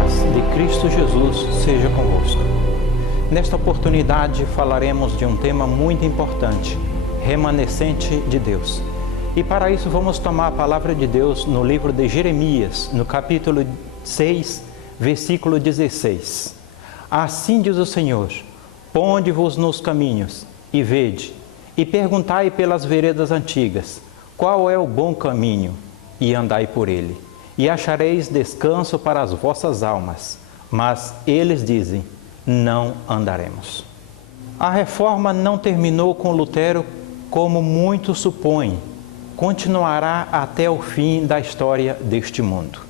paz de Cristo Jesus seja convosco. Nesta oportunidade falaremos de um tema muito importante, remanescente de Deus. E para isso vamos tomar a palavra de Deus no livro de Jeremias, no capítulo 6, versículo 16. Assim diz o Senhor: ponde-vos nos caminhos e vede, e perguntai pelas veredas antigas, qual é o bom caminho, e andai por ele, e achareis descanso para as vossas almas. Mas eles dizem: não andaremos. A reforma não terminou com Lutero, como muitos supõem. Continuará até o fim da história deste mundo.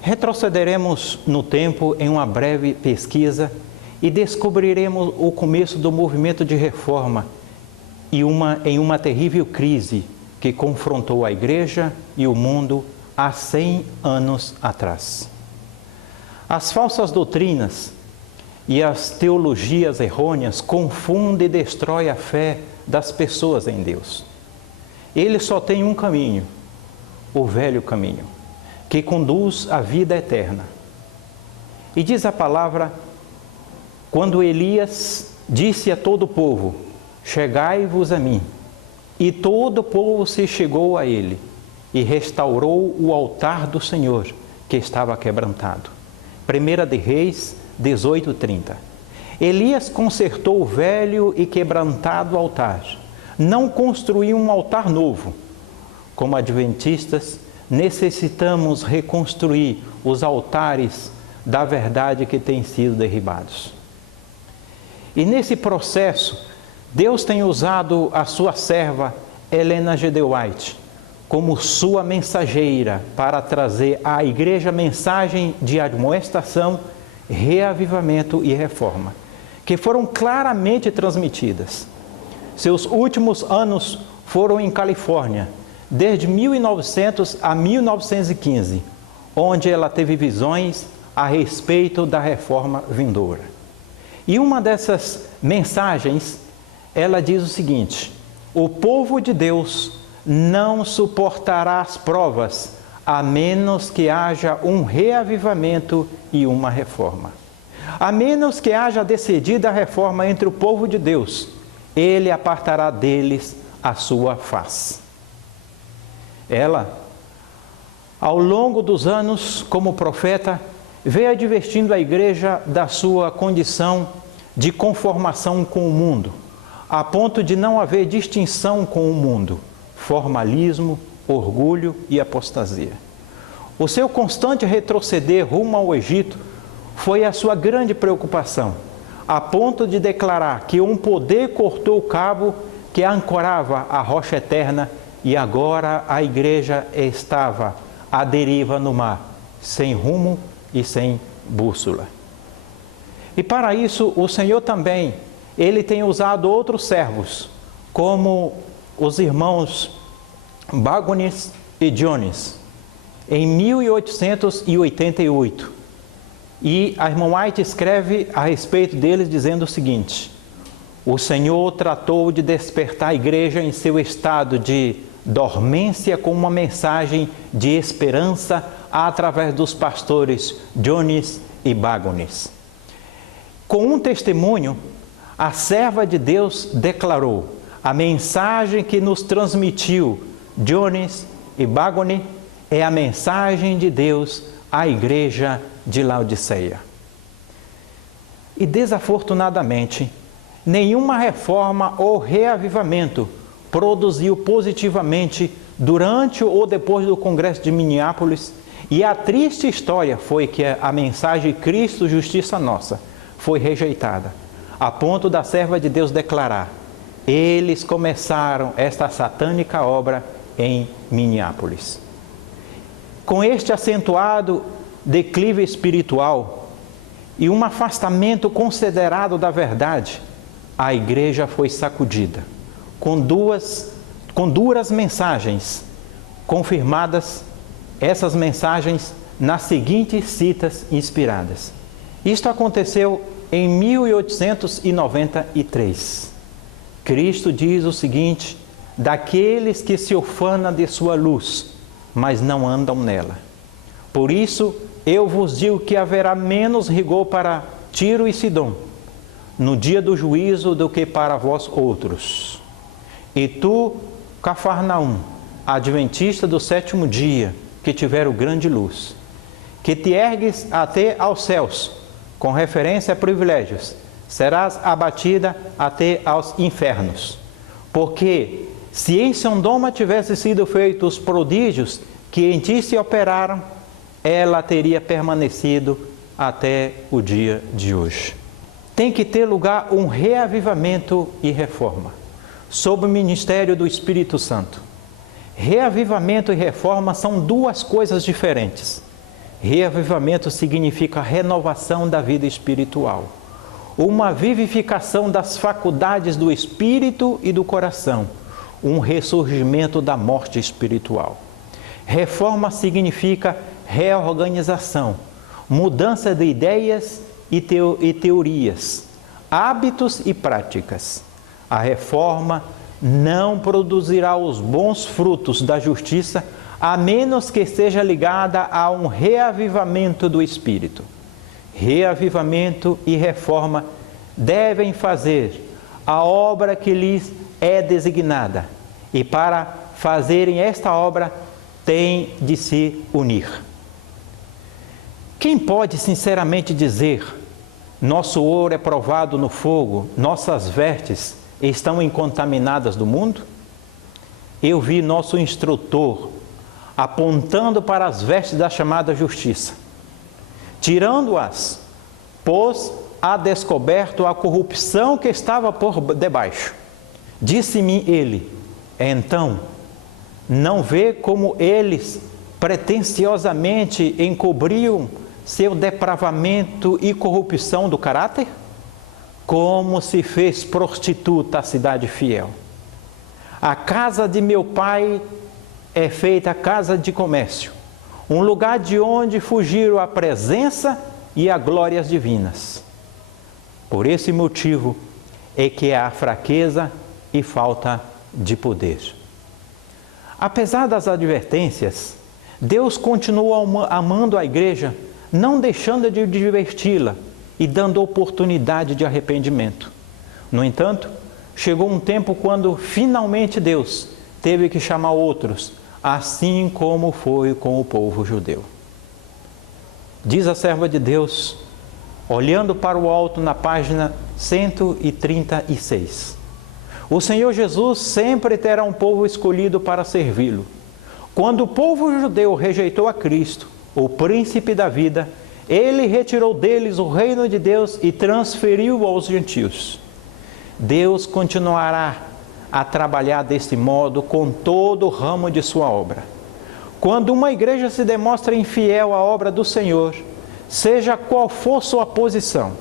Retrocederemos no tempo em uma breve pesquisa e descobriremos o começo do movimento de reforma em uma terrível crise que confrontou a Igreja e o mundo há 100 anos atrás. As falsas doutrinas e as teologias errôneas confundem e destroem a fé das pessoas em Deus. Ele só tem um caminho, o velho caminho, que conduz à vida eterna. E diz a palavra, quando Elias disse a todo o povo: chegai-vos a mim. E todo o povo se chegou a ele e restaurou o altar do Senhor, que estava quebrantado. 1 de Reis 18:30. Elias consertou o velho e quebrantado altar. Não construiu um altar novo. Como adventistas, necessitamos reconstruir os altares da verdade que têm sido derribados. E nesse processo, Deus tem usado a sua serva Helena G. de White como sua mensageira para trazer à igreja mensagem de admoestação, reavivamento e reforma, que foram claramente transmitidas. Seus últimos anos foram em Califórnia, desde 1900 a 1915, onde ela teve visões a respeito da reforma vindoura. E uma dessas mensagens, ela diz o seguinte: o povo de Deus não suportará as provas, a menos que haja um reavivamento e uma reforma. A menos que haja decidida a reforma entre o povo de Deus, ele apartará deles a sua face. Ela, ao longo dos anos, como profeta, veio advertindo a igreja da sua condição de conformação com o mundo, a ponto de não haver distinção com o mundo, formalismo, orgulho e apostasia. O seu constante retroceder rumo ao Egito foi a sua grande preocupação, a ponto de declarar que um poder cortou o cabo que ancorava a rocha eterna e agora a igreja estava à deriva no mar, sem rumo e sem bússola. E para isso o Senhor também, Ele tem usado outros servos, como os irmãos Bagones e Jones, em 1888. E a irmã White escreve a respeito deles dizendo o seguinte: o Senhor tratou de despertar a igreja em seu estado de dormência com uma mensagem de esperança através dos pastores Jones e Bagones. Com um testemunho, a serva de Deus declarou: a mensagem que nos transmitiu Jones e Bagone é a mensagem de Deus à igreja de Laodiceia. E desafortunadamente, nenhuma reforma ou reavivamento produziu positivamente durante ou depois do Congresso de Minneapolis, e a triste história foi que a mensagem Cristo, Justiça Nossa foi rejeitada, a ponto da serva de Deus declarar: eles começaram esta satânica obra em Minneapolis. Com este acentuado declive espiritual e um afastamento considerado da verdade, a igreja foi sacudida, com duras mensagens confirmadas, essas mensagens nas seguintes citas inspiradas. Isto aconteceu em 1893. Cristo diz o seguinte: daqueles que se ufanam de sua luz, mas não andam nela. Por isso, eu vos digo que haverá menos rigor para Tiro e Sidom no dia do juízo do que para vós outros. E tu, Cafarnaum, adventista do sétimo dia, que tiveram grande luz, que te ergues até aos céus, com referência a privilégios, serás abatida até aos infernos. Porque se em Sodoma tivessem sido feitos os prodígios que em ti se operaram, ela teria permanecido até o dia de hoje. Tem que ter lugar um reavivamento e reforma, sob o ministério do Espírito Santo. Reavivamento e reforma são duas coisas diferentes. Reavivamento significa renovação da vida espiritual, uma vivificação das faculdades do espírito e do coração, um ressurgimento da morte espiritual. Reforma significa reorganização, mudança de ideias e teorias, hábitos e práticas. A reforma não produzirá os bons frutos da justiça a menos que seja ligada a um reavivamento do espírito. Reavivamento e reforma devem fazer a obra que lhes é designada, e para fazerem esta obra têm de se unir. Quem pode sinceramente dizer: nosso ouro é provado no fogo, nossas vestes estão incontaminadas do mundo? Eu vi nosso instrutor apontando para as vestes da chamada justiça. Tirando-as, pôs a descoberto a corrupção que estava por debaixo. Disse-me ele: então, não vê como eles pretensiosamente encobriam seu depravamento e corrupção do caráter? Como se fez prostituta a cidade fiel. A casa de meu pai é feita casa de comércio, um lugar de onde fugiram a presença e as glórias divinas. Por esse motivo é que há fraqueza e falta de poder. Apesar das advertências, Deus continua amando a igreja, não deixando de diverti-la e dando oportunidade de arrependimento. No entanto, chegou um tempo quando finalmente Deus teve que chamar outros, assim como foi com o povo judeu. Diz a serva de Deus, olhando para o alto na página 136. O Senhor Jesus sempre terá um povo escolhido para servi-lo. Quando o povo judeu rejeitou a Cristo, o príncipe da vida, ele retirou deles o reino de Deus e transferiu aos gentios. Deus continuará a trabalhar deste modo com todo o ramo de sua obra. Quando uma igreja se demonstra infiel à obra do Senhor, seja qual for sua posição,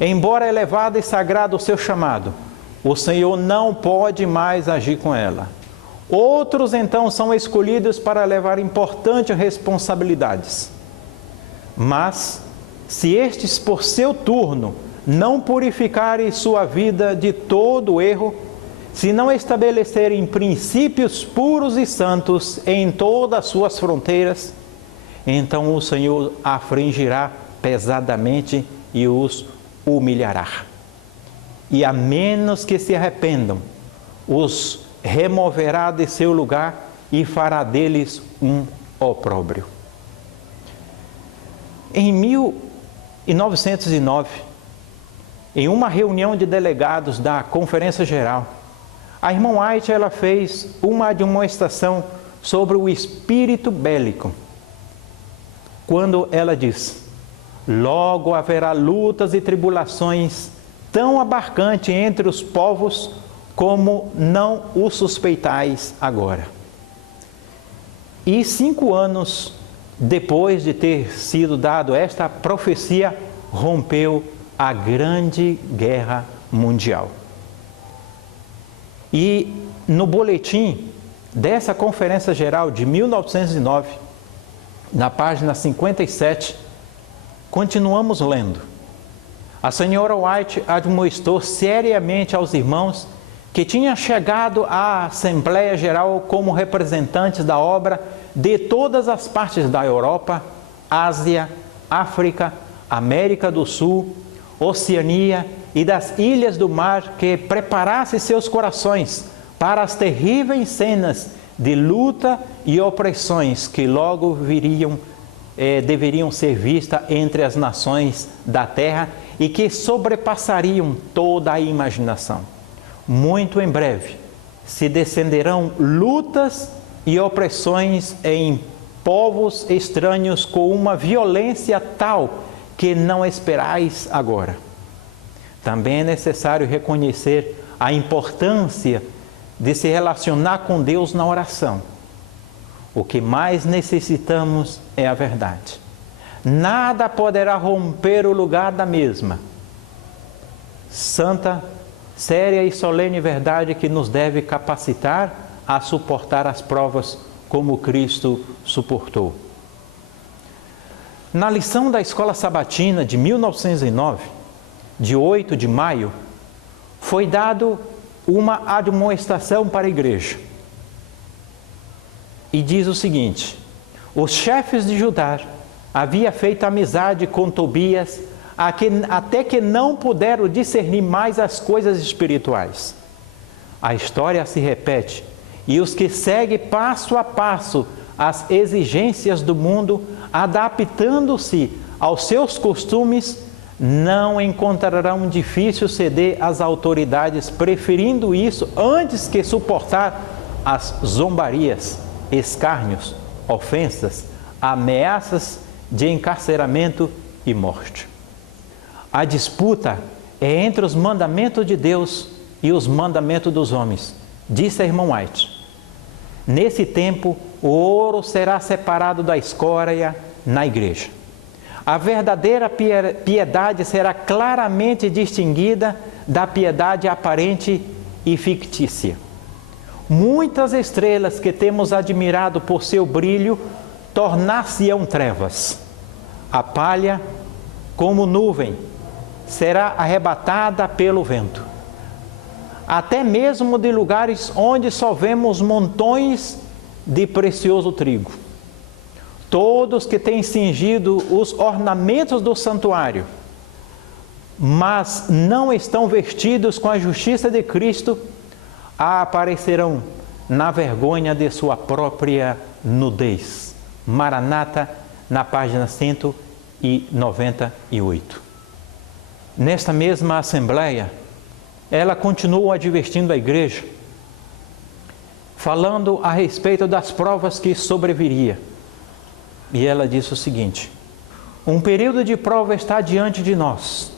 embora elevado e sagrado o seu chamado, o Senhor não pode mais agir com ela. Outros então são escolhidos para levar importantes responsabilidades. Mas, se estes por seu turno não purificarem sua vida de todo erro, se não estabelecerem princípios puros e santos em todas as suas fronteiras, então o Senhor afligirá pesadamente e os humilhará. E a menos que se arrependam, os removerá de seu lugar e fará deles um opróbrio. Em 1909, em uma reunião de delegados da Conferência Geral, a irmã White ela fez uma demonstração sobre o espírito bélico, quando ela diz: logo haverá lutas e tribulações tão abarcantes entre os povos como não o suspeitais agora. E 5 anos depois de ter sido dado esta profecia, rompeu a Grande Guerra Mundial. E no boletim dessa Conferência Geral de 1909, na página 57, continuamos lendo. A senhora White admoestou seriamente aos irmãos que tinham chegado à Assembleia Geral como representantes da obra de todas as partes da Europa, Ásia, África, América do Sul, Oceania e das ilhas do mar, que preparasse seus corações para as terríveis cenas de luta e opressões que logo deveriam ser vistas entre as nações da terra e que sobrepassariam toda a imaginação. Muito em breve se descenderão lutas e opressões em povos estranhos com uma violência tal que não esperais agora. Também é necessário reconhecer a importância de se relacionar com Deus na oração. O que mais necessitamos é a verdade. Nada poderá romper o lugar da mesma. Santa, séria e solene verdade que nos deve capacitar a suportar as provas como Cristo suportou. Na lição da Escola Sabatina de 1909, de 8 de maio, foi dado uma admoestação para a igreja. E diz o seguinte: os chefes de Judá haviam feito amizade com Tobias, até que não puderam discernir mais as coisas espirituais. A história se repete, e os que seguem passo a passo as exigências do mundo, adaptando-se aos seus costumes, não encontrarão difícil ceder às autoridades, preferindo isso antes que suportar as zombarias, escárnios, ofensas, ameaças de encarceramento e morte. A disputa é entre os mandamentos de Deus e os mandamentos dos homens, disse a irmã White. Nesse tempo, o ouro será separado da escória na igreja. A verdadeira piedade será claramente distinguida da piedade aparente e fictícia. Muitas estrelas que temos admirado por seu brilho tornar-se-ão trevas. A palha, como nuvem, será arrebatada pelo vento. Até mesmo de lugares onde só vemos montões de precioso trigo. Todos que têm cingido os ornamentos do santuário, mas não estão vestidos com a justiça de Cristo, aparecerão na vergonha de sua própria nudez. Maranata, na página 198. Nesta mesma assembleia, ela continuou advertindo a igreja, falando a respeito das provas que sobreviria. E ela disse o seguinte: um período de prova está diante de nós.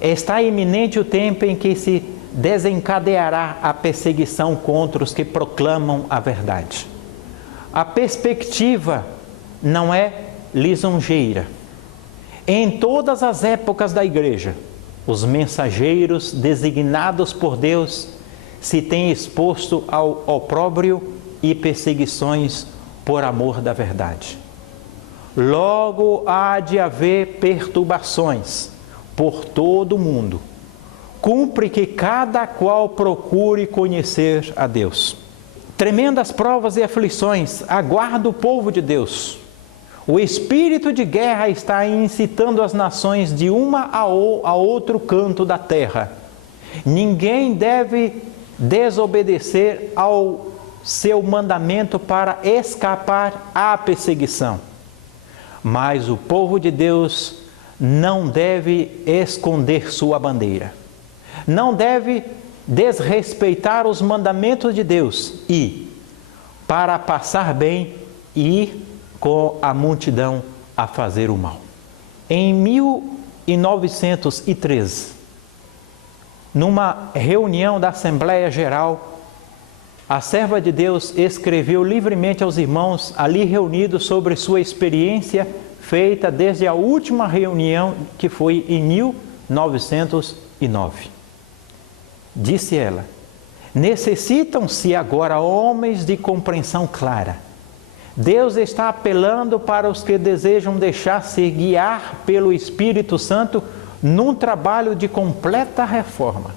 Está iminente o tempo em que se desencadeará a perseguição contra os que proclamam a verdade. A perspectiva não é lisonjeira. Em todas as épocas da igreja, os mensageiros designados por Deus se têm exposto ao opróbrio e perseguições por amor da verdade. Logo há de haver perturbações por todo o mundo. Cumpre que cada qual procure conhecer a Deus. Tremendas provas e aflições aguarda o povo de Deus. O espírito de guerra está incitando as nações de uma a outro canto da terra. Ninguém deve desobedecer ao seu mandamento para escapar à perseguição. Mas o povo de Deus não deve esconder sua bandeira. Não deve desrespeitar os mandamentos de Deus e, para passar bem, ir com a multidão a fazer o mal. Em 1913, numa reunião da Assembleia Geral, a serva de Deus escreveu livremente aos irmãos ali reunidos sobre sua experiência feita desde a última reunião, que foi em 1909. Disse ela: necessitam-se agora homens de compreensão clara. Deus está apelando para os que desejam deixar-se guiar pelo Espírito Santo num trabalho de completa reforma.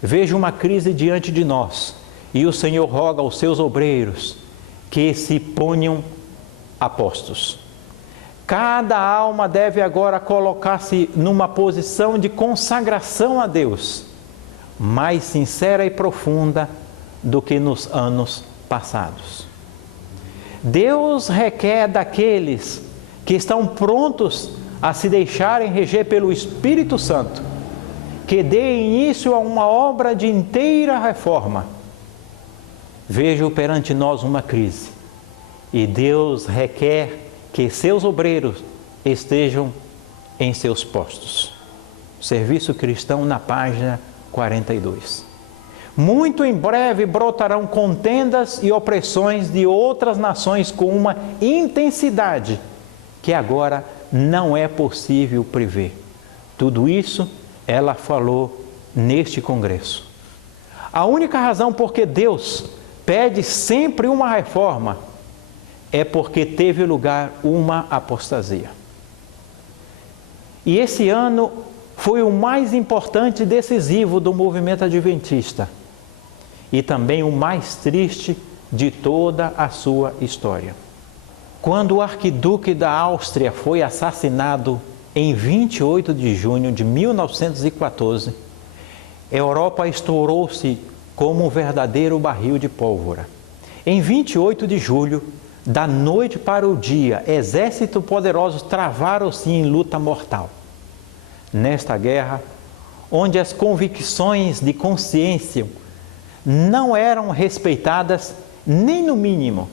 Vejo uma crise diante de nós e o Senhor roga aos seus obreiros que se ponham a postos. Cada alma deve agora colocar-se numa posição de consagração a Deus, mais sincera e profunda do que nos anos passados. Deus requer daqueles que estão prontos a se deixarem reger pelo Espírito Santo, que dê início a uma obra de inteira reforma. Vejo perante nós uma crise, e Deus requer que seus obreiros estejam em seus postos. Serviço Cristão, na página 42. Muito em breve brotarão contendas e opressões de outras nações com uma intensidade que agora não é possível prever. Tudo isso ela falou neste congresso. A única razão por que Deus pede sempre uma reforma é porque teve lugar uma apostasia. E esse ano foi o mais importante e decisivo do movimento adventista, e também o mais triste de toda a sua história. Quando o arquiduque da Áustria foi assassinado em 28 de junho de 1914, a Europa estourou-se como um verdadeiro barril de pólvora. Em 28 de julho, da noite para o dia, exércitos poderosos travaram-se em luta mortal. Nesta guerra, onde as convicções de consciência não eram respeitadas, nem no mínimo,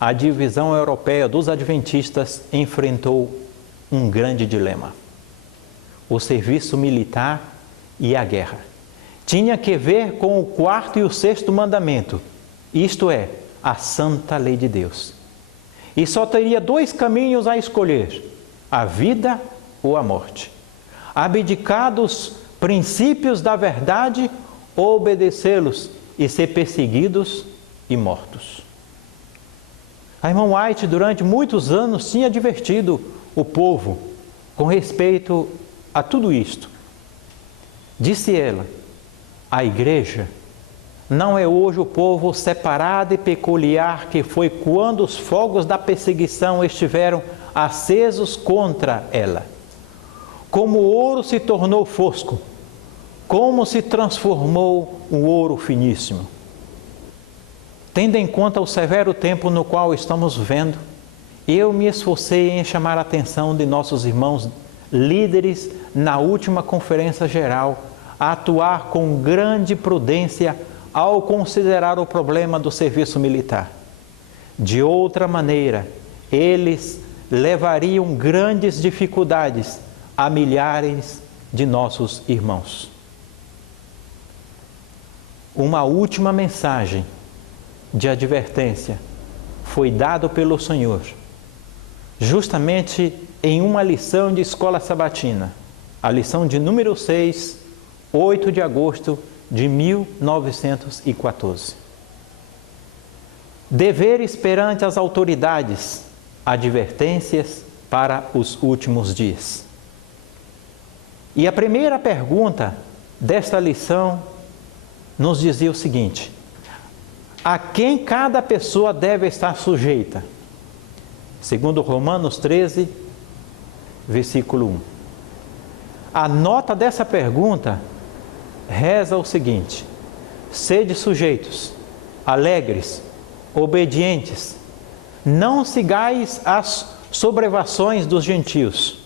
a divisão europeia dos adventistas enfrentou um grande dilema. O serviço militar e a guerra. Tinha que ver com o 4º e o 6º mandamento, isto é, a santa lei de Deus. E só teria 2 caminhos a escolher: a vida ou a morte. Abdicar dos princípios da verdade ou obedecê-los e ser perseguidos e mortos. A irmã White, durante muitos anos, tinha advertido o povo com respeito a tudo isto. Disse ela: a igreja não é hoje o povo separado e peculiar que foi quando os fogos da perseguição estiveram acesos contra ela. Como o ouro se tornou fosco, como se transformou um ouro finíssimo. Tendo em conta o severo tempo no qual estamos vivendo, eu me esforcei em chamar a atenção de nossos irmãos líderes na última conferência geral a atuar com grande prudência ao considerar o problema do serviço militar. De outra maneira, eles levariam grandes dificuldades a milhares de nossos irmãos. Uma última mensagem de advertência foi dada pelo Senhor, justamente em uma lição de escola sabatina, a lição de número 6, 8 de agosto de 1914. Deveres perante as autoridades, advertências para os últimos dias. E a primeira pergunta desta lição nos dizia o seguinte: a quem cada pessoa deve estar sujeita? Segundo Romanos 13, versículo 1. A nota dessa pergunta reza o seguinte: sede sujeitos, alegres, obedientes, não sigais as sobrevações dos gentios,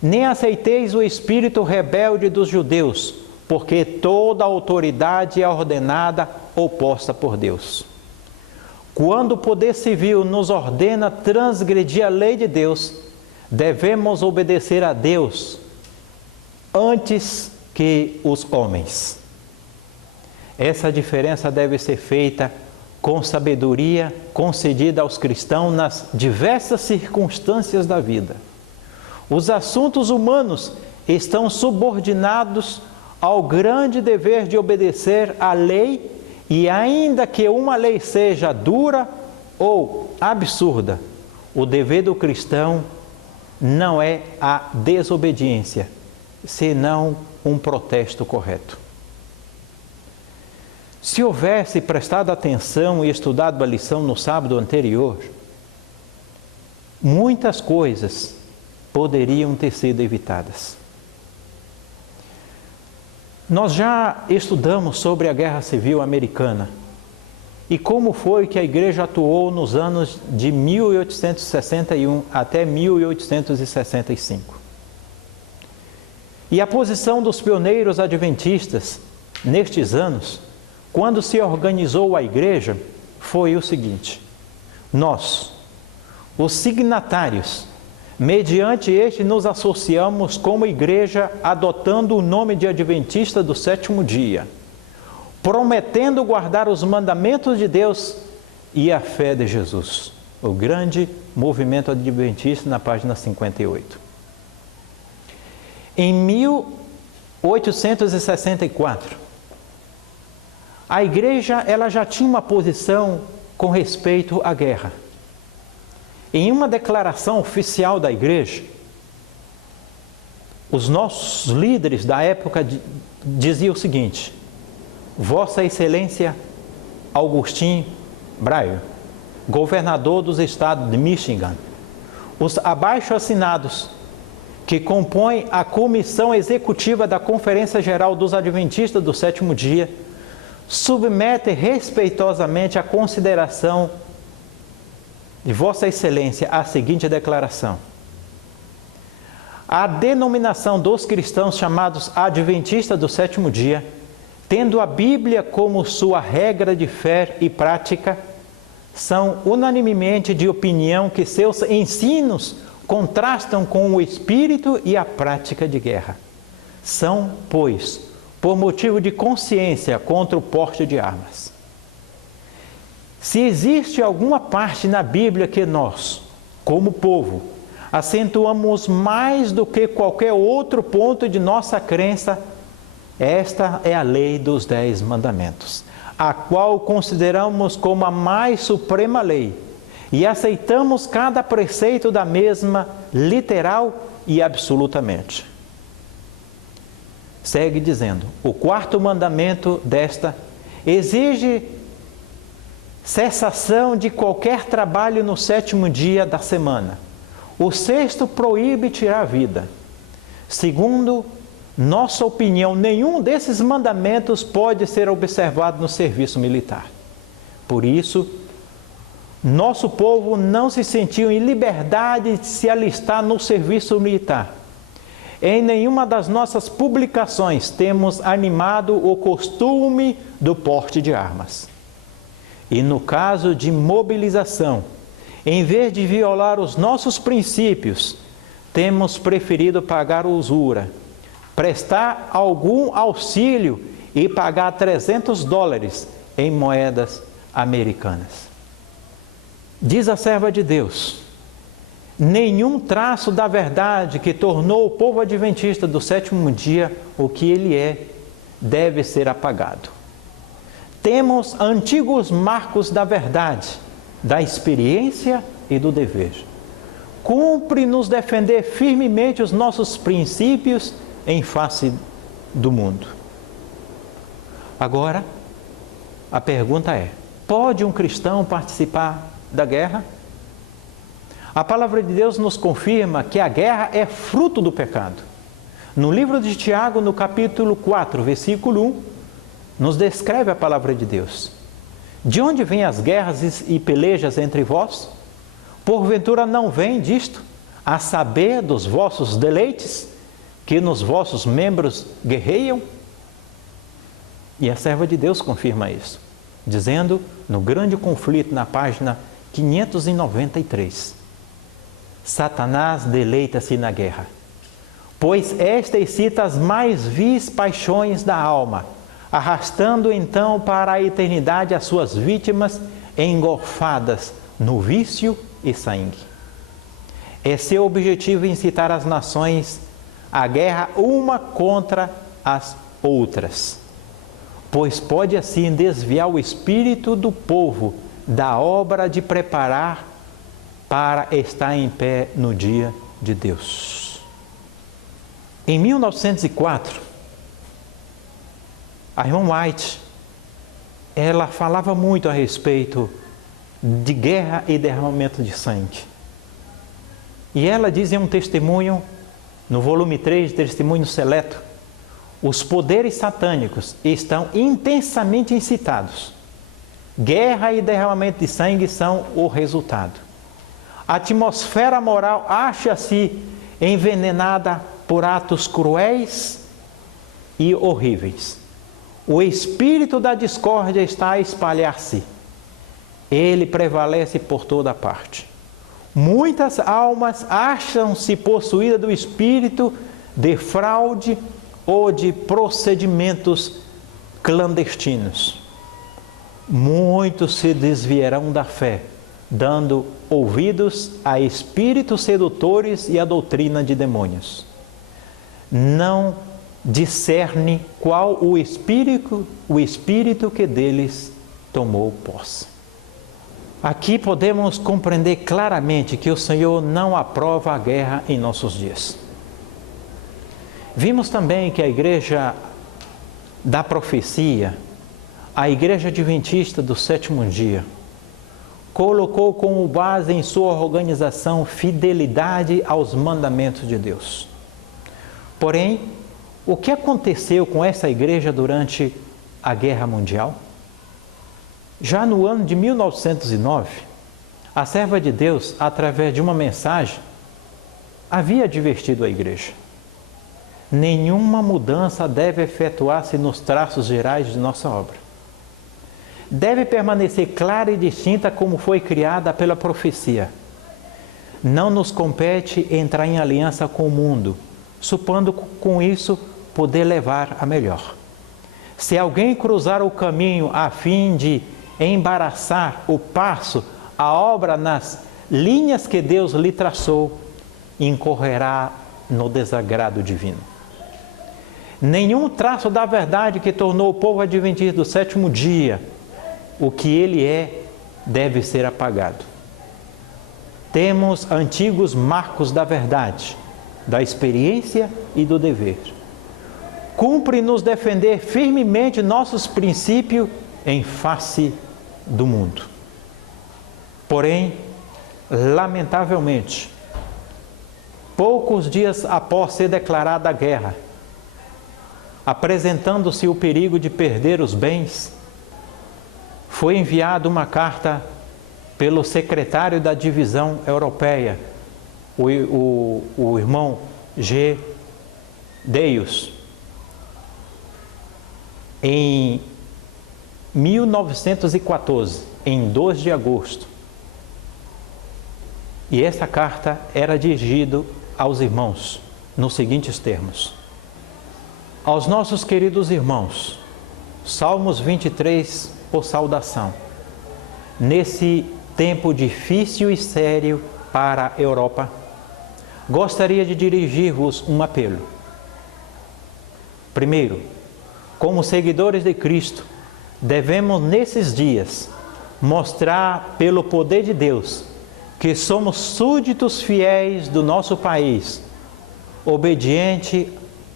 nem aceiteis o espírito rebelde dos judeus, porque toda autoridade é ordenada ou posta por Deus. Quando o poder civil nos ordena transgredir a lei de Deus, devemos obedecer a Deus antes que os homens. Essa diferença deve ser feita com sabedoria concedida aos cristãos nas diversas circunstâncias da vida. Os assuntos humanos estão subordinados ao grande dever de obedecer à lei, e ainda que uma lei seja dura ou absurda, o dever do cristão não é a desobediência, senão um protesto correto. Se houvesse prestado atenção e estudado a lição no sábado anterior, muitas coisas poderiam ter sido evitadas. Nós já estudamos sobre a Guerra Civil Americana e como foi que a igreja atuou nos anos de 1861 até 1865. E a posição dos pioneiros adventistas nestes anos, quando se organizou a igreja, foi o seguinte: nós, os signatários, mediante este nos associamos como igreja, adotando o nome de Adventista do Sétimo Dia, prometendo guardar os mandamentos de Deus e a fé de Jesus. O grande movimento adventista, na página 58. Em 1864, a igreja ela já tinha uma posição com respeito à guerra. Em uma declaração oficial da igreja, os nossos líderes da época diziam o seguinte: Vossa Excelência Augustin Breyer, governador dos estados de Michigan, os abaixo-assinados que compõem a comissão executiva da Conferência Geral dos Adventistas do Sétimo Dia, submetem respeitosamente à consideração de Vossa Excelência a seguinte declaração: a denominação dos cristãos chamados Adventistas do Sétimo Dia, tendo a Bíblia como sua regra de fé e prática, são unanimemente de opinião que seus ensinos contrastam com o espírito e a prática de guerra. São, pois, por motivo de consciência contra o porte de armas. Se existe alguma parte na Bíblia que nós, como povo, acentuamos mais do que qualquer outro ponto de nossa crença, esta é a lei dos 10 mandamentos, a qual consideramos como a mais suprema lei e aceitamos cada preceito da mesma literal e absolutamente. Segue dizendo: o quarto mandamento desta exige cessação de qualquer trabalho no sétimo dia da semana. O sexto proíbe tirar a vida. Segundo nossa opinião, nenhum desses mandamentos pode ser observado no serviço militar. Por isso, nosso povo não se sentiu em liberdade de se alistar no serviço militar. Em nenhuma das nossas publicações temos animado o costume do porte de armas. E no caso de mobilização, em vez de violar os nossos princípios, temos preferido pagar usura, prestar algum auxílio e pagar $300 em moedas americanas. Diz a serva de Deus: nenhum traço da verdade que tornou o povo adventista do sétimo dia o que ele é, deve ser apagado. Temos antigos marcos da verdade, da experiência e do dever. Cumpre-nos defender firmemente os nossos princípios em face do mundo. Agora, a pergunta é: pode um cristão participar da guerra? A palavra de Deus nos confirma que a guerra é fruto do pecado. No livro de Tiago, no capítulo 4, versículo 1, nos descreve a palavra de Deus: de onde vêm as guerras e pelejas entre vós? Porventura não vem disto, a saber dos vossos deleites, que nos vossos membros guerreiam? E a serva de Deus confirma isso, dizendo no grande conflito, na página 593, Satanás deleita-se na guerra, pois esta excita as mais vis paixões da alma, arrastando então para a eternidade as suas vítimas engolfadas no vício e sangue. É seu objetivo incitar as nações à guerra uma contra as outras, pois pode assim desviar o espírito do povo da obra de preparar para estar em pé no dia de Deus. Em 1904, a irmã White, ela falava muito a respeito de guerra e derramamento de sangue. E ela diz em um testemunho, no volume 3, Testemunho Seleto, os poderes satânicos estão intensamente incitados. Guerra e derramamento de sangue são o resultado. A atmosfera moral acha-se envenenada por atos cruéis e horríveis. O espírito da discórdia está a espalhar-se. Ele prevalece por toda parte. Muitas almas acham-se possuídas do espírito de fraude ou de procedimentos clandestinos. Muitos se desviarão da fé, dando ouvidos a espíritos sedutores e a doutrina de demônios. Não discerne qual o espírito que deles tomou posse. Aqui podemos compreender claramente que o Senhor não aprova a guerra em nossos dias. Vimos também que a igreja da profecia, a igreja adventista do sétimo dia, colocou como base em sua organização fidelidade aos mandamentos de Deus. Porém, o que aconteceu com essa igreja durante a Guerra Mundial? Já no ano de 1909, a serva de Deus, através de uma mensagem, havia advertido a igreja: nenhuma mudança deve efetuar-se nos traços gerais de nossa obra. Deve permanecer clara e distinta como foi criada pela profecia. Não nos compete entrar em aliança com o mundo, supondo com isso poder levar a melhor. Se alguém cruzar o caminho a fim de embaraçar o passo, a obra nas linhas que Deus lhe traçou, incorrerá no desagrado divino. Nenhum traço da verdade que tornou o povo adventista do sétimo dia o que ele é, deve ser apagado. Temos antigos marcos da verdade, da experiência e do dever. Cumpre-nos defender firmemente nossos princípios em face do mundo. Porém, lamentavelmente, poucos dias após ser declarada a guerra, apresentando-se o perigo de perder os bens, foi enviada uma carta pelo secretário da divisão europeia, o irmão G. Deus, em 1914, em 2 de agosto. E essa carta era dirigida aos irmãos nos seguintes termos: aos nossos queridos irmãos, Salmos 23 por saudação. Nesse tempo difícil e sério para a Europa, gostaria de dirigir-vos um apelo. Primeiro, como seguidores de Cristo, devemos nesses dias mostrar pelo poder de Deus que somos súditos fiéis do nosso país, obedientes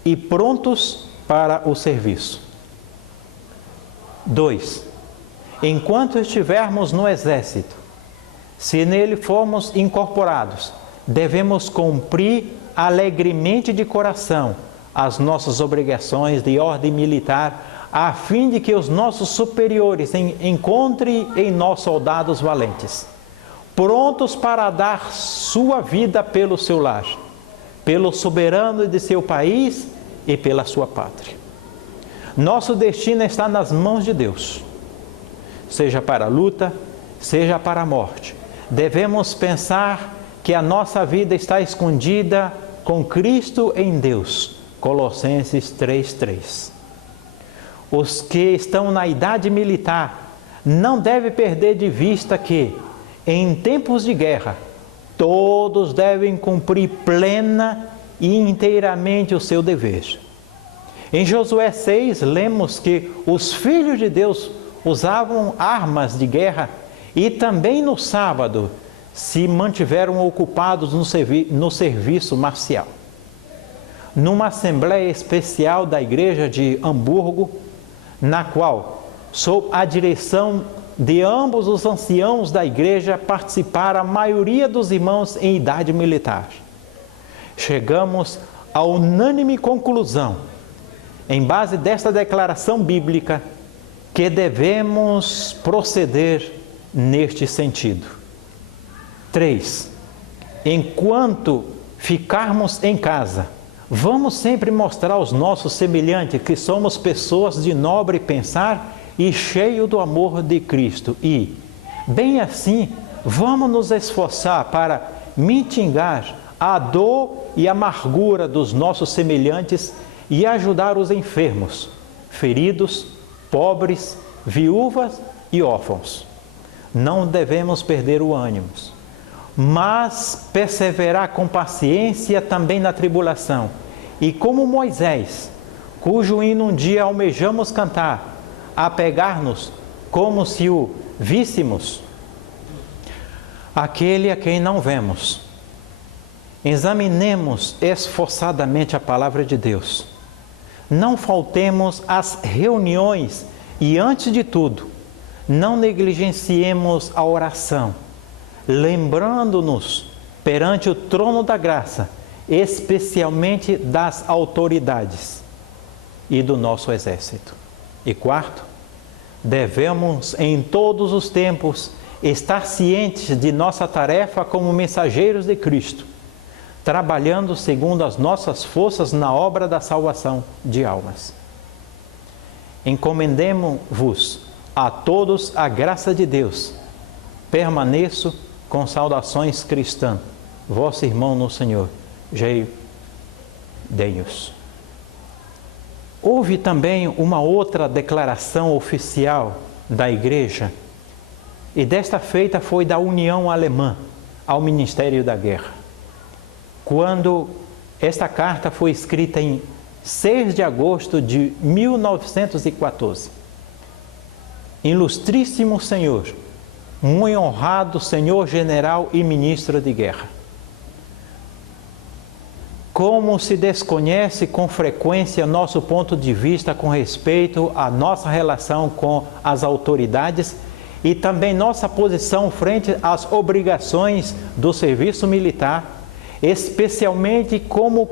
e prontos para o serviço. 2. Enquanto estivermos no exército, se nele formos incorporados, devemos cumprir alegremente de coração as nossas obrigações de ordem militar, a fim de que os nossos superiores encontrem em nós soldados valentes, prontos para dar sua vida pelo seu lar, pelo soberano de seu país e pela sua pátria. Nosso destino está nas mãos de Deus. Seja para a luta, seja para a morte. Devemos pensar que a nossa vida está escondida com Cristo em Deus. Colossenses 3:3. Os que estão na idade militar não devem perder de vista que, em tempos de guerra, todos devem cumprir plena e inteiramente o seu dever. Em Josué 6, lemos que os filhos de Deus usavam armas de guerra e também no sábado se mantiveram ocupados no serviço marcial. Numa assembleia especial da igreja de Hamburgo, na qual, sob a direção de ambos os anciãos da igreja participaram a maioria dos irmãos em idade militar. Chegamos à unânime conclusão, em base desta declaração bíblica, que devemos proceder neste sentido. 3. Enquanto ficarmos em casa, vamos sempre mostrar aos nossos semelhantes que somos pessoas de nobre pensar e cheio do amor de Cristo. E, bem assim, vamos nos esforçar para mitigar a dor e a amargura dos nossos semelhantes e ajudar os enfermos, feridos, pobres, viúvas e órfãos. Não devemos perder o ânimo, mas perseverar com paciência também na tribulação. E como Moisés, cujo hino um dia almejamos cantar, apegar-nos como se o víssemos, aquele a quem não vemos. Examinemos esforçadamente a palavra de Deus. Não faltemos às reuniões e, antes de tudo, não negligenciemos a oração, lembrando-nos perante o trono da graça, especialmente das autoridades e do nosso exército. E 4, devemos em todos os tempos estar cientes de nossa tarefa como mensageiros de Cristo, trabalhando segundo as nossas forças na obra da salvação de almas. Encomendemo-vos a todos a graça de Deus. Permaneço com saudações cristãs. Vosso irmão no Senhor, Geio Deios. Houve também uma outra declaração oficial da Igreja, e desta feita foi da União Alemã ao Ministério da Guerra. Quando esta carta foi escrita em 6 de agosto de 1914. Ilustríssimo Senhor, muito honrado Senhor General e Ministro de Guerra, como se desconhece com frequência nosso ponto de vista com respeito à nossa relação com as autoridades e também nossa posição frente às obrigações do serviço militar, especialmente como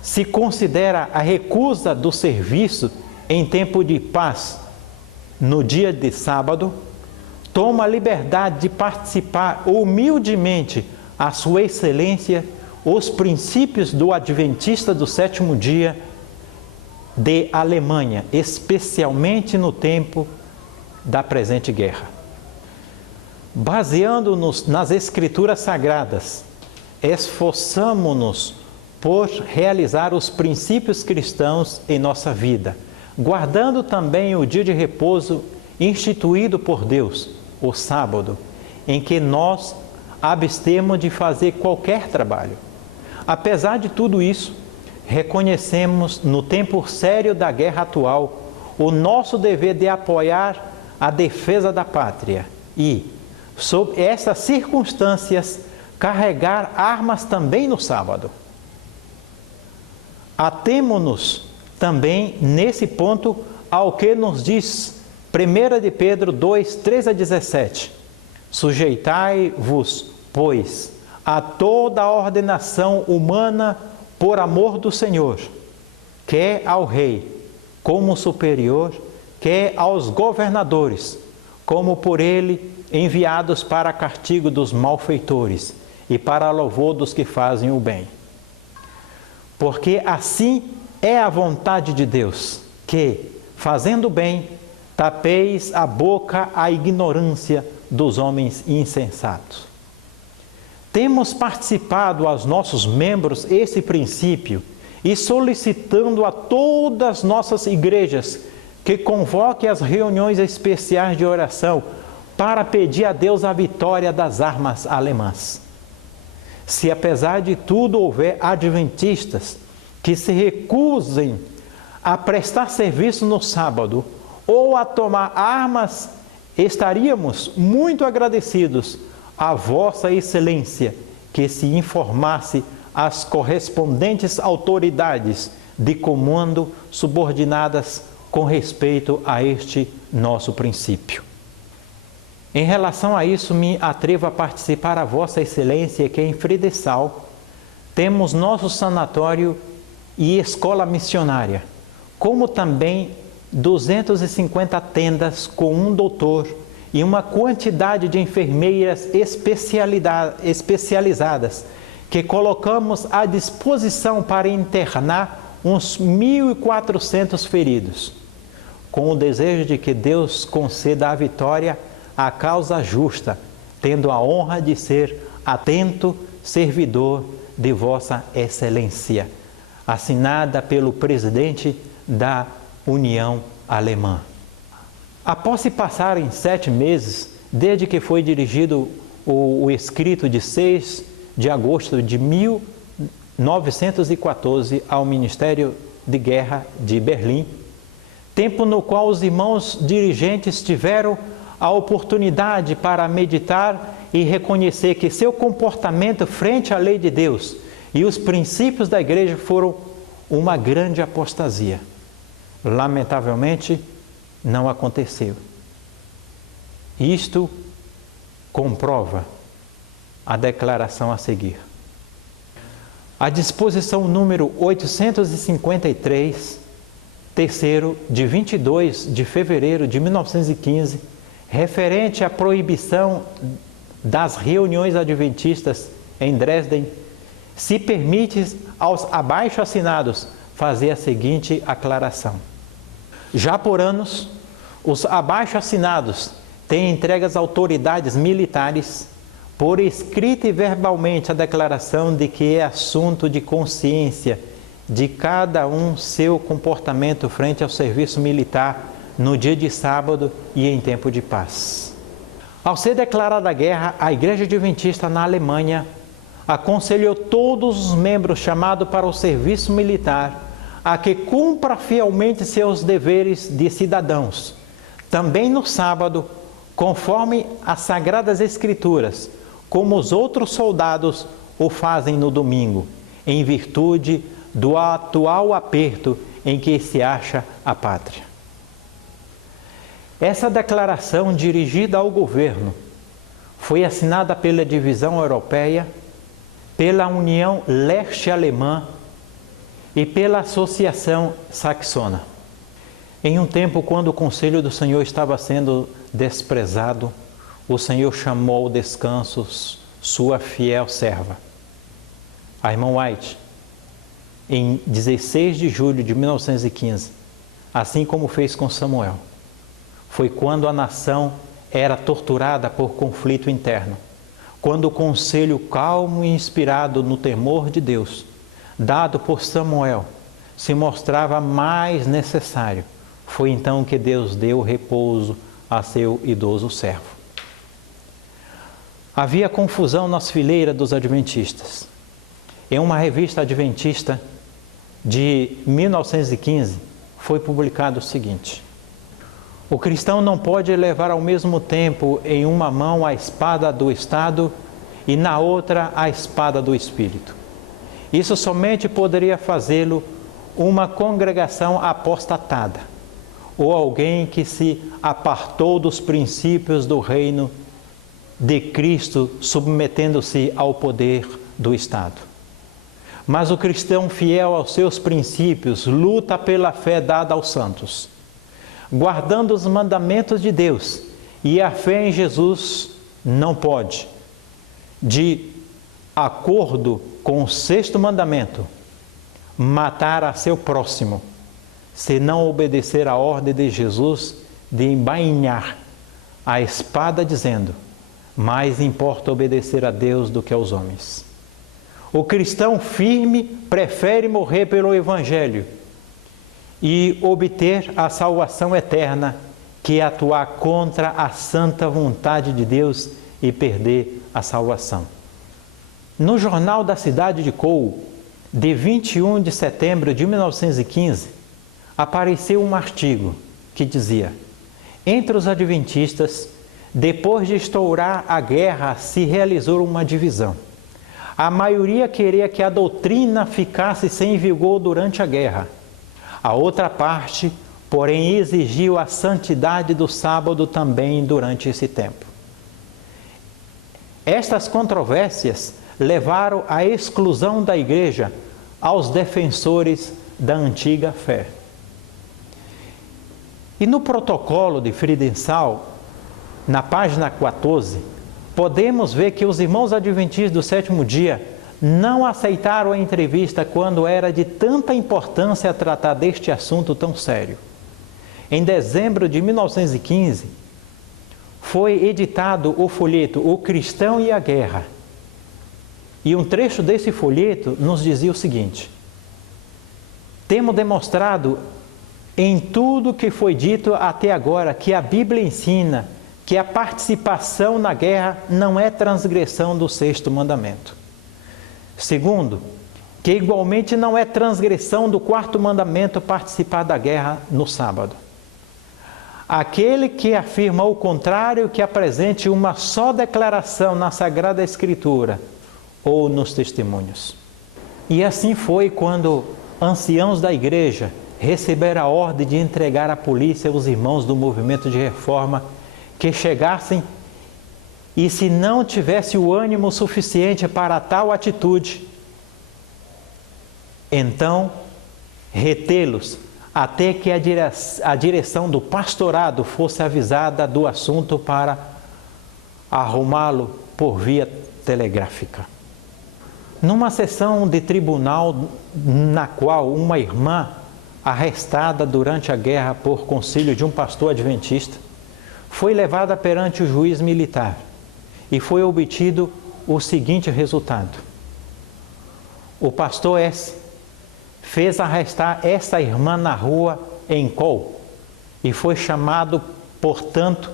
se considera a recusa do serviço em tempo de paz no dia de sábado, toma a liberdade de participar humildemente a Sua Excelência os princípios do Adventista do sétimo dia de Alemanha, especialmente no tempo da presente guerra. Baseando-nos nas Escrituras Sagradas, esforçamo-nos por realizar os princípios cristãos em nossa vida, guardando também o dia de repouso instituído por Deus, o sábado, em que nós abstemos de fazer qualquer trabalho. Apesar de tudo isso, reconhecemos no tempo sério da guerra atual o nosso dever de apoiar a defesa da pátria e, sob essas circunstâncias, carregar armas também no sábado. Atemo-nos também nesse ponto ao que nos diz 1 de Pedro 2, 13 a 17. Sujeitai-vos, pois, a toda a ordenação humana por amor do Senhor, quer ao rei como superior, quer aos governadores, como por ele enviados para castigo dos malfeitores e para louvor dos que fazem o bem. Porque assim é a vontade de Deus, que, fazendo bem, tapeis a boca à ignorância dos homens insensatos. Temos participado aos nossos membros esse princípio e solicitando a todas as nossas igrejas que convoquem as reuniões especiais de oração para pedir a Deus a vitória das armas alemãs. Se apesar de tudo houver adventistas que se recusem a prestar serviço no sábado ou a tomar armas, estaríamos muito agradecidos à Vossa Excelência que se informasse às correspondentes autoridades de comando subordinadas com respeito a este nosso princípio. Em relação a isso, me atrevo a participar a Vossa Excelência que em Fredessal temos nosso sanatório e escola missionária, como também 250 tendas com um doutor e uma quantidade de enfermeiras especializadas que colocamos à disposição para internar uns 1.400 feridos, com o desejo de que Deus conceda a vitória à causa justa, tendo a honra de ser atento servidor de Vossa Excelência. Assinada pelo presidente da União Alemã. Após se passarem 7 meses, desde que foi dirigido o escrito de 6 de agosto de 1914 ao Ministério de Guerra de Berlim, tempo no qual os irmãos dirigentes tiveram a oportunidade para meditar e reconhecer que seu comportamento frente à lei de Deus e os princípios da Igreja foram uma grande apostasia. Lamentavelmente, não aconteceu. Isto comprova a declaração a seguir. A disposição número 853, terceiro, de 22 de fevereiro de 1915, referente à proibição das reuniões adventistas em Dresden, se permite aos abaixo assinados fazer a seguinte aclaração. Já por anos, os abaixo assinados têm entregue às autoridades militares, por escrito e verbalmente, a declaração de que é assunto de consciência de cada um seu comportamento frente ao serviço militar no dia de sábado e em tempo de paz. Ao ser declarada a guerra, a Igreja Adventista na Alemanha aconselhou todos os membros chamados para o serviço militar a que cumpra fielmente seus deveres de cidadãos, também no sábado, conforme as Sagradas Escrituras, como os outros soldados o fazem no domingo, em virtude do atual aperto em que se acha a pátria. Essa declaração dirigida ao governo foi assinada pela Divisão Europeia, pela União Leste Alemã e pela Associação Saxona. Em um tempo quando o Conselho do Senhor estava sendo desprezado, o Senhor chamou ao descanso sua fiel serva, a irmã White, em 16 de julho de 1915, assim como fez com Samuel. Foi quando a nação era torturada por conflito interno, quando o conselho calmo e inspirado no temor de Deus, dado por Samuel, se mostrava mais necessário. Foi então que Deus deu repouso a seu idoso servo. Havia confusão nas fileiras dos adventistas. Em uma revista adventista de 1915, foi publicado o seguinte: o cristão não pode levar ao mesmo tempo em uma mão a espada do Estado e na outra a espada do Espírito. Isso somente poderia fazê-lo uma congregação apostatada, ou alguém que se apartou dos princípios do reino de Cristo, submetendo-se ao poder do Estado. Mas o cristão fiel aos seus princípios luta pela fé dada aos santos, guardando os mandamentos de Deus, e a fé em Jesus não pode, de acordo com o 6º mandamento, matar a seu próximo, se não obedecer à ordem de Jesus de embainhar a espada, dizendo: mais importa obedecer a Deus do que aos homens. O cristão firme prefere morrer pelo Evangelho e obter a salvação eterna, que atuar contra a santa vontade de Deus e perder a salvação. No jornal da cidade de Cole, de 21 de setembro de 1915, apareceu um artigo que dizia: entre os adventistas, depois de estourar a guerra, se realizou uma divisão. A maioria queria que a doutrina ficasse sem vigor durante a guerra. A outra parte, porém, exigiu a santidade do sábado também durante esse tempo. Estas controvérsias levaram à exclusão da Igreja aos defensores da antiga fé. E no protocolo de Friedenthal, na página 14, podemos ver que os irmãos adventistas do sétimo dia não aceitaram a entrevista quando era de tanta importância tratar deste assunto tão sério. Em dezembro de 1915, foi editado o folheto O Cristão e a Guerra. E um trecho desse folheto nos dizia o seguinte: temos demonstrado em tudo que foi dito até agora que a Bíblia ensina que a participação na guerra não é transgressão do sexto mandamento. Segundo, que igualmente não é transgressão do quarto mandamento participar da guerra no sábado. Aquele que afirma o contrário, que apresente uma só declaração na Sagrada Escritura ou nos testemunhos. E assim foi quando anciãos da igreja receberam a ordem de entregar à polícia os irmãos do movimento de reforma que chegassem e, se não tivesse o ânimo suficiente para tal atitude, então retê-los até que a direção do pastorado fosse avisada do assunto para arrumá-lo por via telegráfica. Numa sessão de tribunal na qual uma irmã, arrestada durante a guerra por conselho de um pastor adventista, foi levada perante o juiz militar e foi obtido o seguinte resultado: o pastor S. fez arrestar essa irmã na rua em Col e foi chamado, portanto,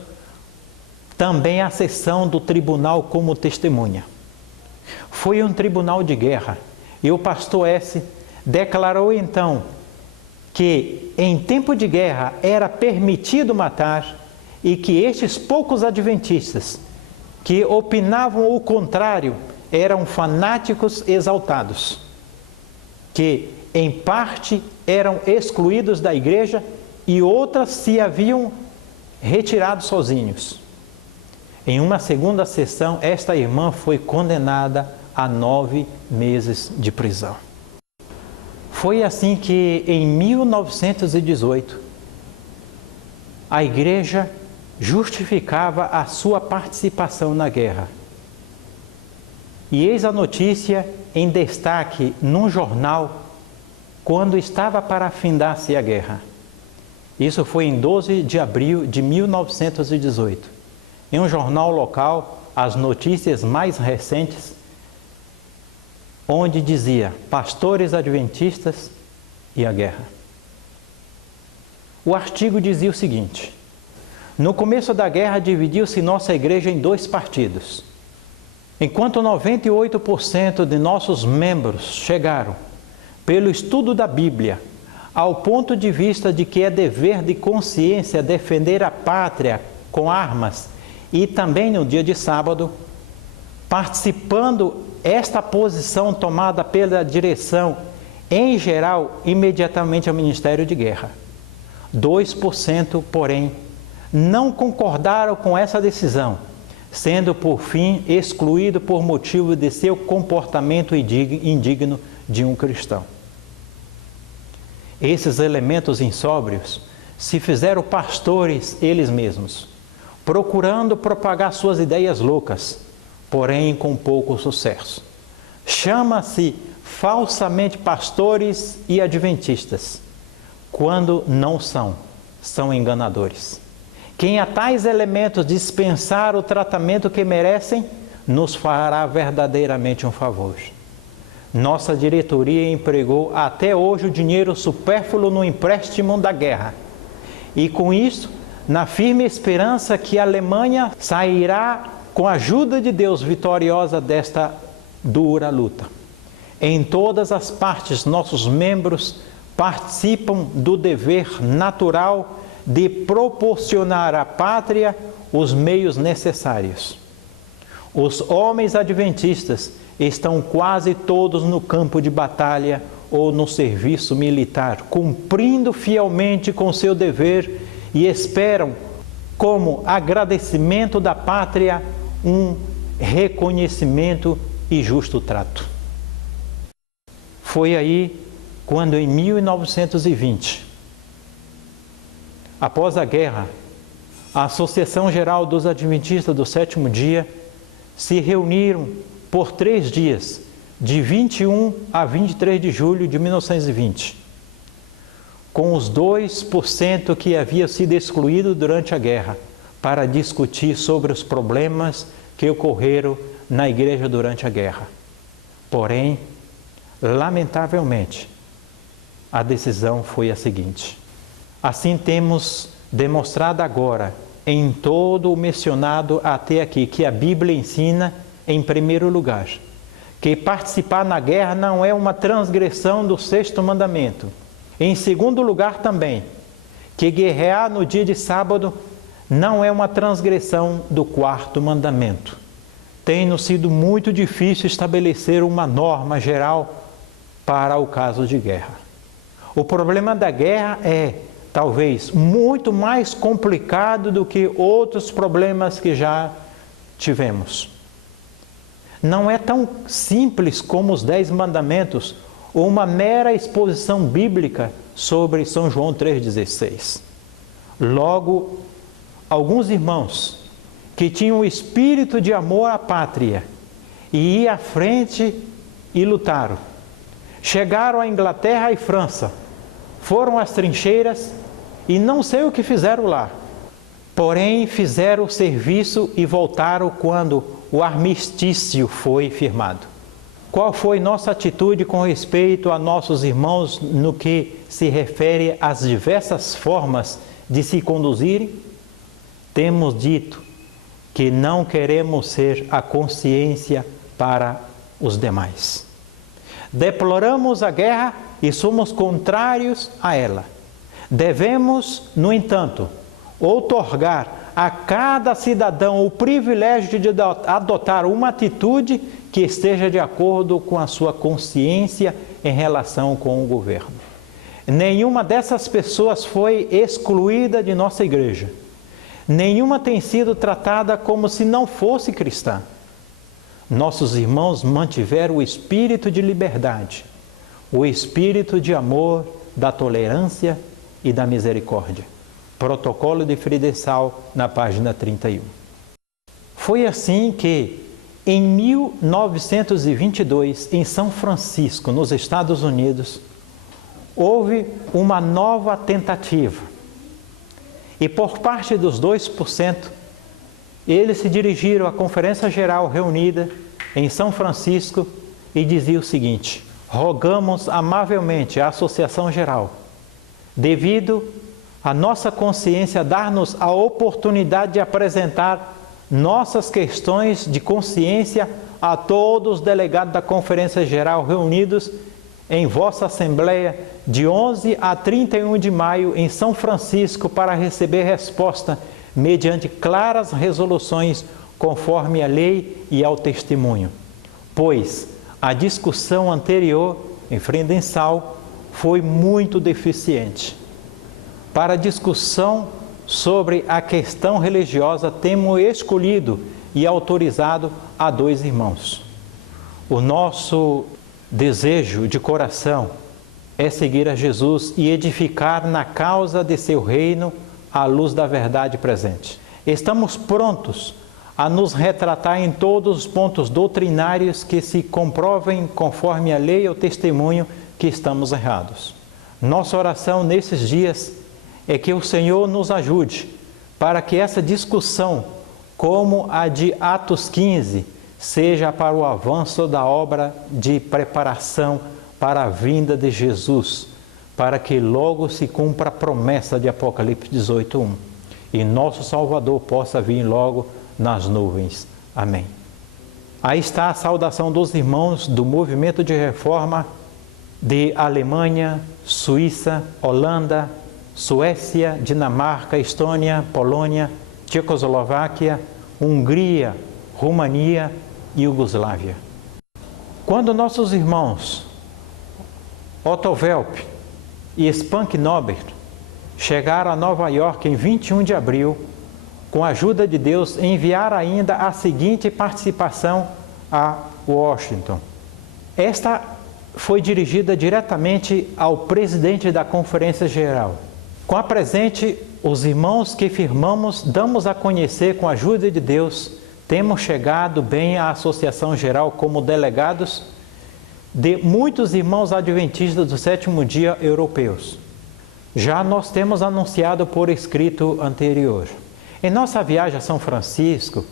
também à sessão do tribunal como testemunha. Foi um tribunal de guerra e o pastor S. declarou então que em tempo de guerra era permitido matar e que estes poucos adventistas que opinavam o contrário eram fanáticos exaltados, que em parte eram excluídos da igreja e outras se haviam retirado sozinhos. Em uma segunda sessão, esta irmã foi condenada a 9 meses de prisão. Foi assim que, em 1918, a igreja justificava a sua participação na guerra. E eis a notícia em destaque num jornal quando estava para afindar-se a guerra. Isso foi em 12 de abril de 1918. Em um jornal local, as notícias mais recentes, onde dizia: pastores adventistas e a guerra. O artigo dizia o seguinte: no começo da guerra dividiu-se nossa igreja em 2 partidos. Enquanto 98% de nossos membros chegaram, pelo estudo da Bíblia, ao ponto de vista de que é dever de consciência defender a pátria com armas e também no dia de sábado, participando esta posição tomada pela direção, em geral, imediatamente ao Ministério de Guerra. 2%, porém, não concordaram com essa decisão, sendo, por fim, excluído por motivo de seu comportamento indigno de um cristão. Esses elementos insóbrios se fizeram pastores eles mesmos, procurando propagar suas ideias loucas, porém com pouco sucesso. Chama-se falsamente pastores e adventistas, quando não são enganadores. Quem a tais elementos dispensar o tratamento que merecem, nos fará verdadeiramente um favor. Nossa diretoria empregou até hoje o dinheiro supérfluo no empréstimo da guerra. E com isso, na firme esperança que a Alemanha sairá com a ajuda de Deus vitoriosa desta dura luta. Em todas as partes, nossos membros participam do dever natural de proporcionar à pátria os meios necessários. Os homens adventistas estão quase todos no campo de batalha ou no serviço militar, cumprindo fielmente com seu dever e esperam, como agradecimento da pátria, um reconhecimento e justo trato. Foi aí quando, em 1920, após a guerra, a Associação Geral dos Adventistas do Sétimo Dia se reuniram por 3 dias, de 21 a 23 de julho de 1920, com os 2% que haviam sido excluídos durante a guerra, para discutir sobre os problemas que ocorreram na igreja durante a guerra. Porém, lamentavelmente, a decisão foi a seguinte: assim temos demonstrado agora, em todo o mencionado até aqui, que a Bíblia ensina, em primeiro lugar, que participar na guerra não é uma transgressão do 6º mandamento. Em segundo lugar também, que guerrear no dia de sábado não é uma transgressão do 4º mandamento. Tem-nos sido muito difícil estabelecer uma norma geral para o caso de guerra. O problema da guerra é, talvez, muito mais complicado do que outros problemas que já tivemos. Não é tão simples como os 10 mandamentos ou uma mera exposição bíblica sobre São João 3,16. Logo, alguns irmãos que tinham o espírito de amor à pátria e iam à frente e lutaram, chegaram à Inglaterra e França, foram às trincheiras e não sei o que fizeram lá. Porém, fizeram o serviço e voltaram quando o armistício foi firmado. Qual foi nossa atitude com respeito a nossos irmãos no que se refere às diversas formas de se conduzirem? Temos dito que não queremos ser a consciência para os demais. Deploramos a guerra e somos contrários a ela. Devemos, no entanto, outorgar a cada cidadão o privilégio de adotar uma atitude que esteja de acordo com a sua consciência em relação com o governo. Nenhuma dessas pessoas foi excluída de nossa igreja. Nenhuma tem sido tratada como se não fosse cristã. Nossos irmãos mantiveram o espírito de liberdade, o espírito de amor, da tolerância e da misericórdia. Protocolo de Friedenthal, na página 31. Foi assim que, em 1922, em São Francisco, nos Estados Unidos, houve uma nova tentativa. E por parte dos 2%, eles se dirigiram à Conferência Geral reunida em São Francisco e diziam o seguinte: rogamos amavelmente à Associação Geral, devido a nossa consciência dar-nos a oportunidade de apresentar nossas questões de consciência a todos os delegados da Conferência Geral reunidos em vossa Assembleia de 11 a 31 de maio em São Francisco para receber resposta mediante claras resoluções conforme a lei e ao testemunho. Pois a discussão anterior em Friedenthal foi muito deficiente. Para a discussão sobre a questão religiosa, temos escolhido e autorizado a 2 irmãos. O nosso desejo de coração é seguir a Jesus e edificar na causa de seu reino à luz da verdade presente. Estamos prontos a nos retratar em todos os pontos doutrinários que se comprovem conforme a lei ou testemunho que estamos errados. Nossa oração nesses dias é que o Senhor nos ajude para que essa discussão, como a de Atos 15, seja para o avanço da obra de preparação para a vinda de Jesus, para que logo se cumpra a promessa de Apocalipse 18:1 e nosso Salvador possa vir logo nas nuvens. Amém. Aí está a saudação dos irmãos do movimento de reforma de Alemanha, Suíça, Holanda, Suécia, Dinamarca, Estônia, Polônia, Tchecoslováquia, Hungria, Romania e Iugoslávia. Quando nossos irmãos Otto Welp e Spunk Norbert chegaram a Nova York em 21 de abril, com a ajuda de Deus, enviar ainda a seguinte participação a Washington. Esta foi dirigida diretamente ao presidente da Conferência Geral. Com a presente, os irmãos que firmamos, damos a conhecer com a ajuda de Deus, temos chegado bem à Associação Geral como delegados de muitos irmãos adventistas do sétimo dia europeus. Já nós temos anunciado por escrito anterior. Em nossa viagem a São Francisco,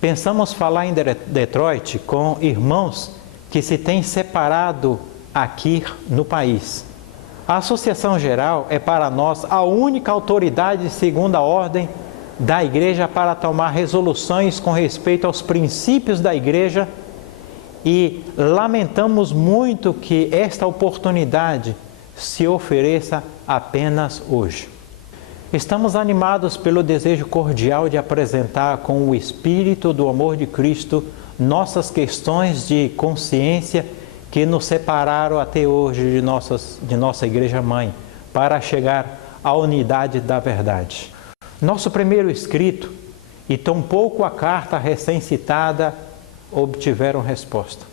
pensamos falar em Detroit com irmãos que se têm separado aqui no país. A Associação Geral é para nós a única autoridade de segunda ordem da Igreja para tomar resoluções com respeito aos princípios da Igreja e lamentamos muito que esta oportunidade se ofereça apenas hoje. Estamos animados pelo desejo cordial de apresentar com o Espírito do amor de Cristo nossas questões de consciência que nos separaram até hoje de nossa Igreja-mãe, para chegar à unidade da verdade. Nosso primeiro escrito e tampouco a carta recém-citada obtiveram resposta.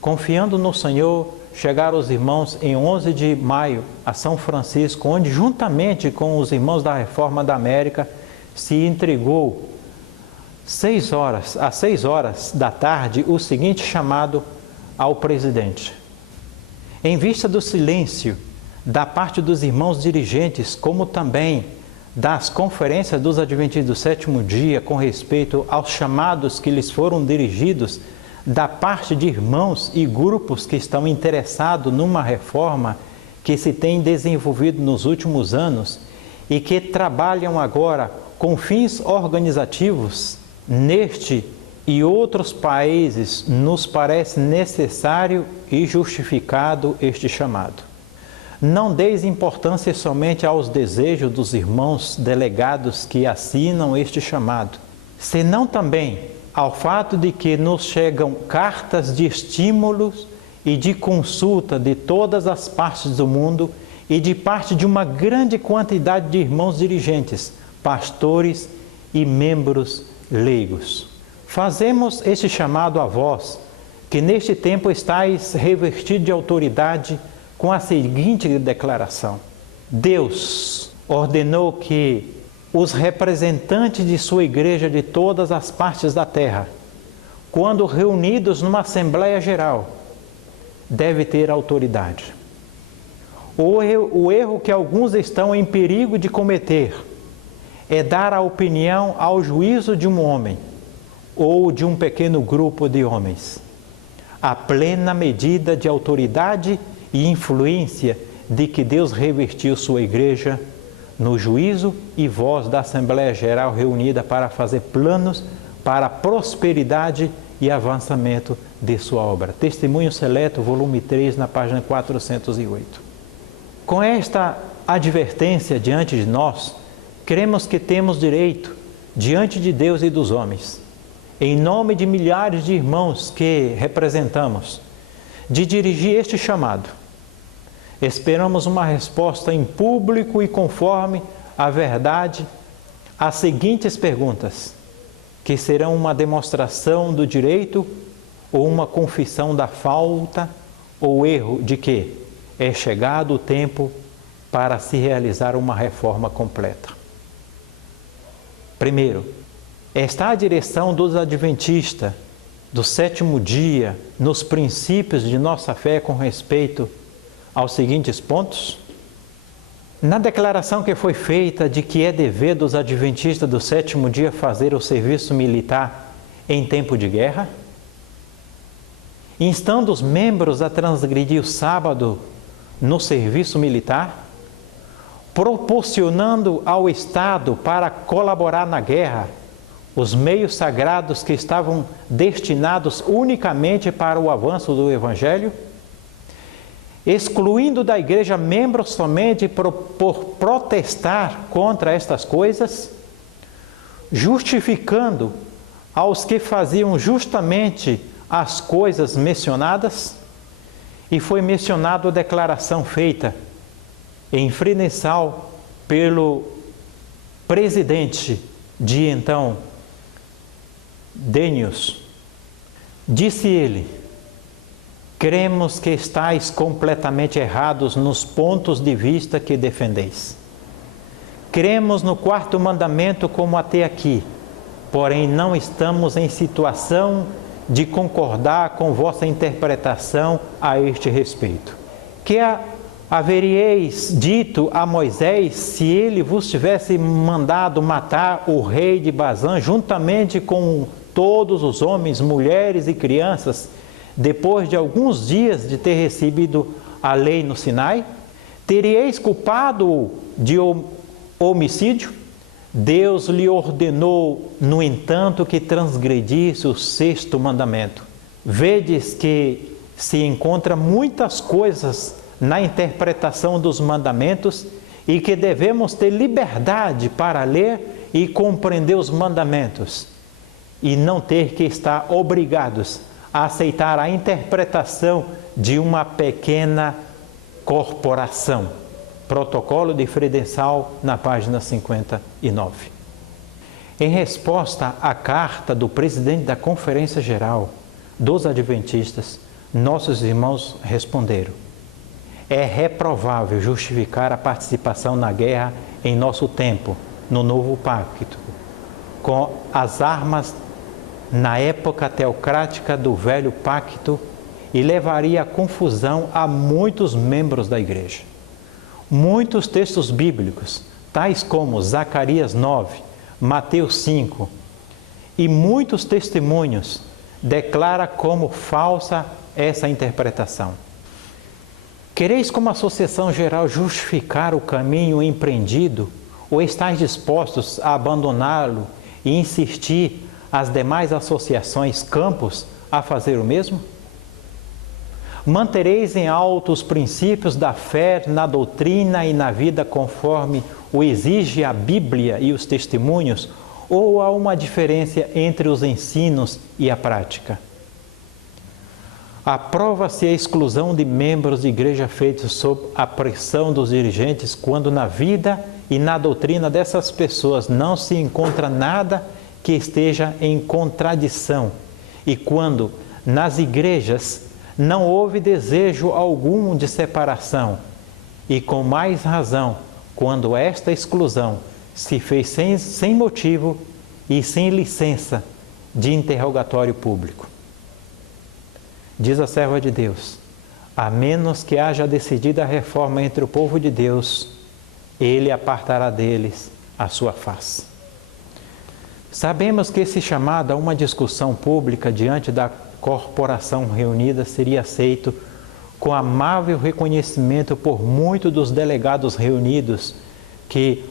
Confiando no Senhor, chegaram os irmãos em 11 de maio a São Francisco, onde juntamente com os irmãos da Reforma da América se entregou às 6 horas da tarde o seguinte chamado ao presidente. Em vista do silêncio da parte dos irmãos dirigentes, como também das conferências dos adventistas do sétimo dia com respeito aos chamados que lhes foram dirigidos da parte de irmãos e grupos que estão interessados numa reforma que se tem desenvolvido nos últimos anos e que trabalham agora com fins organizativos, neste e outros países nos parece necessário e justificado este chamado. Não deis importância somente aos desejos dos irmãos delegados que assinam este chamado, senão também ao fato de que nos chegam cartas de estímulos e de consulta de todas as partes do mundo e de parte de uma grande quantidade de irmãos dirigentes, pastores e membros leigos. Fazemos este chamado a vós, que neste tempo estáis revestidos de autoridade, com a seguinte declaração: Deus ordenou que os representantes de sua igreja de todas as partes da terra, quando reunidos numa Assembleia Geral, deve ter autoridade. O erro que alguns estão em perigo de cometer é dar a opinião ao juízo de um homem ou de um pequeno grupo de homens. A plena medida de autoridade e influência de que Deus revestiu sua igreja no juízo e voz da Assembleia Geral reunida para fazer planos para a prosperidade e avançamento de sua obra. Testemunho Seleto, volume 3, na página 408. Com esta advertência diante de nós, cremos que temos direito, diante de Deus e dos homens, em nome de milhares de irmãos que representamos, de dirigir este chamado. Esperamos uma resposta em público e conforme a verdade às seguintes perguntas, que serão uma demonstração do direito ou uma confissão da falta ou erro de que é chegado o tempo para se realizar uma reforma completa. Primeiro, está a direção dos adventistas do sétimo dia nos princípios de nossa fé com respeito aos seguintes pontos? Na declaração que foi feita de que é dever dos adventistas do sétimo dia fazer o serviço militar em tempo de guerra, instando os membros a transgredir o sábado no serviço militar, proporcionando ao Estado para colaborar na guerra os meios sagrados que estavam destinados unicamente para o avanço do Evangelho, excluindo da igreja membros somente por protestar contra estas coisas, justificando aos que faziam justamente as coisas mencionadas, e foi mencionada a declaração feita em Frinesal pelo presidente de então Denius, disse ele: cremos que estáis completamente errados nos pontos de vista que defendeis. Cremos no quarto mandamento como até aqui, porém não estamos em situação de concordar com vossa interpretação a este respeito. Que haveríeis dito a Moisés se ele vos tivesse mandado matar o rei de Bazã juntamente com todos os homens, mulheres e crianças, depois de alguns dias de ter recebido a lei no Sinai? Teríeis culpado-o de homicídio? Deus lhe ordenou, no entanto, que transgredisse o sexto mandamento. Vedes que se encontra muitas coisas na interpretação dos mandamentos e que devemos ter liberdade para ler e compreender os mandamentos e não ter que estar obrigados a aceitar a interpretação de uma pequena corporação. Protocolo de Fredenthal, na página 59. Em resposta à carta do presidente da Conferência Geral dos Adventistas, nossos irmãos responderam: é reprovável justificar a participação na guerra em nosso tempo, no novo pacto, com as armas na época teocrática do velho pacto, e levaria à confusão a muitos membros da igreja. Muitos textos bíblicos, tais como Zacarias 9, Mateus 5 e muitos testemunhos, declara como falsa essa interpretação. Quereis como associação geral justificar o caminho empreendido, ou estáis dispostos a abandoná-lo e insistir as demais associações campos a fazer o mesmo? Mantereis em alto os princípios da fé na doutrina e na vida conforme o exige a Bíblia e os testemunhos, ou há uma diferença entre os ensinos e a prática? Aprova-se a exclusão de membros de igreja feitos sob a pressão dos dirigentes, quando na vida e na doutrina dessas pessoas não se encontra nada que esteja em contradição, e quando nas igrejas não houve desejo algum de separação, e com mais razão, quando esta exclusão se fez sem motivo e sem licença de interrogatório público. Diz a serva de Deus: a menos que haja decidida a reforma entre o povo de Deus, ele apartará deles a sua face. Sabemos que esse chamado a uma discussão pública diante da corporação reunida seria aceito com amável reconhecimento por muitos dos delegados reunidos, que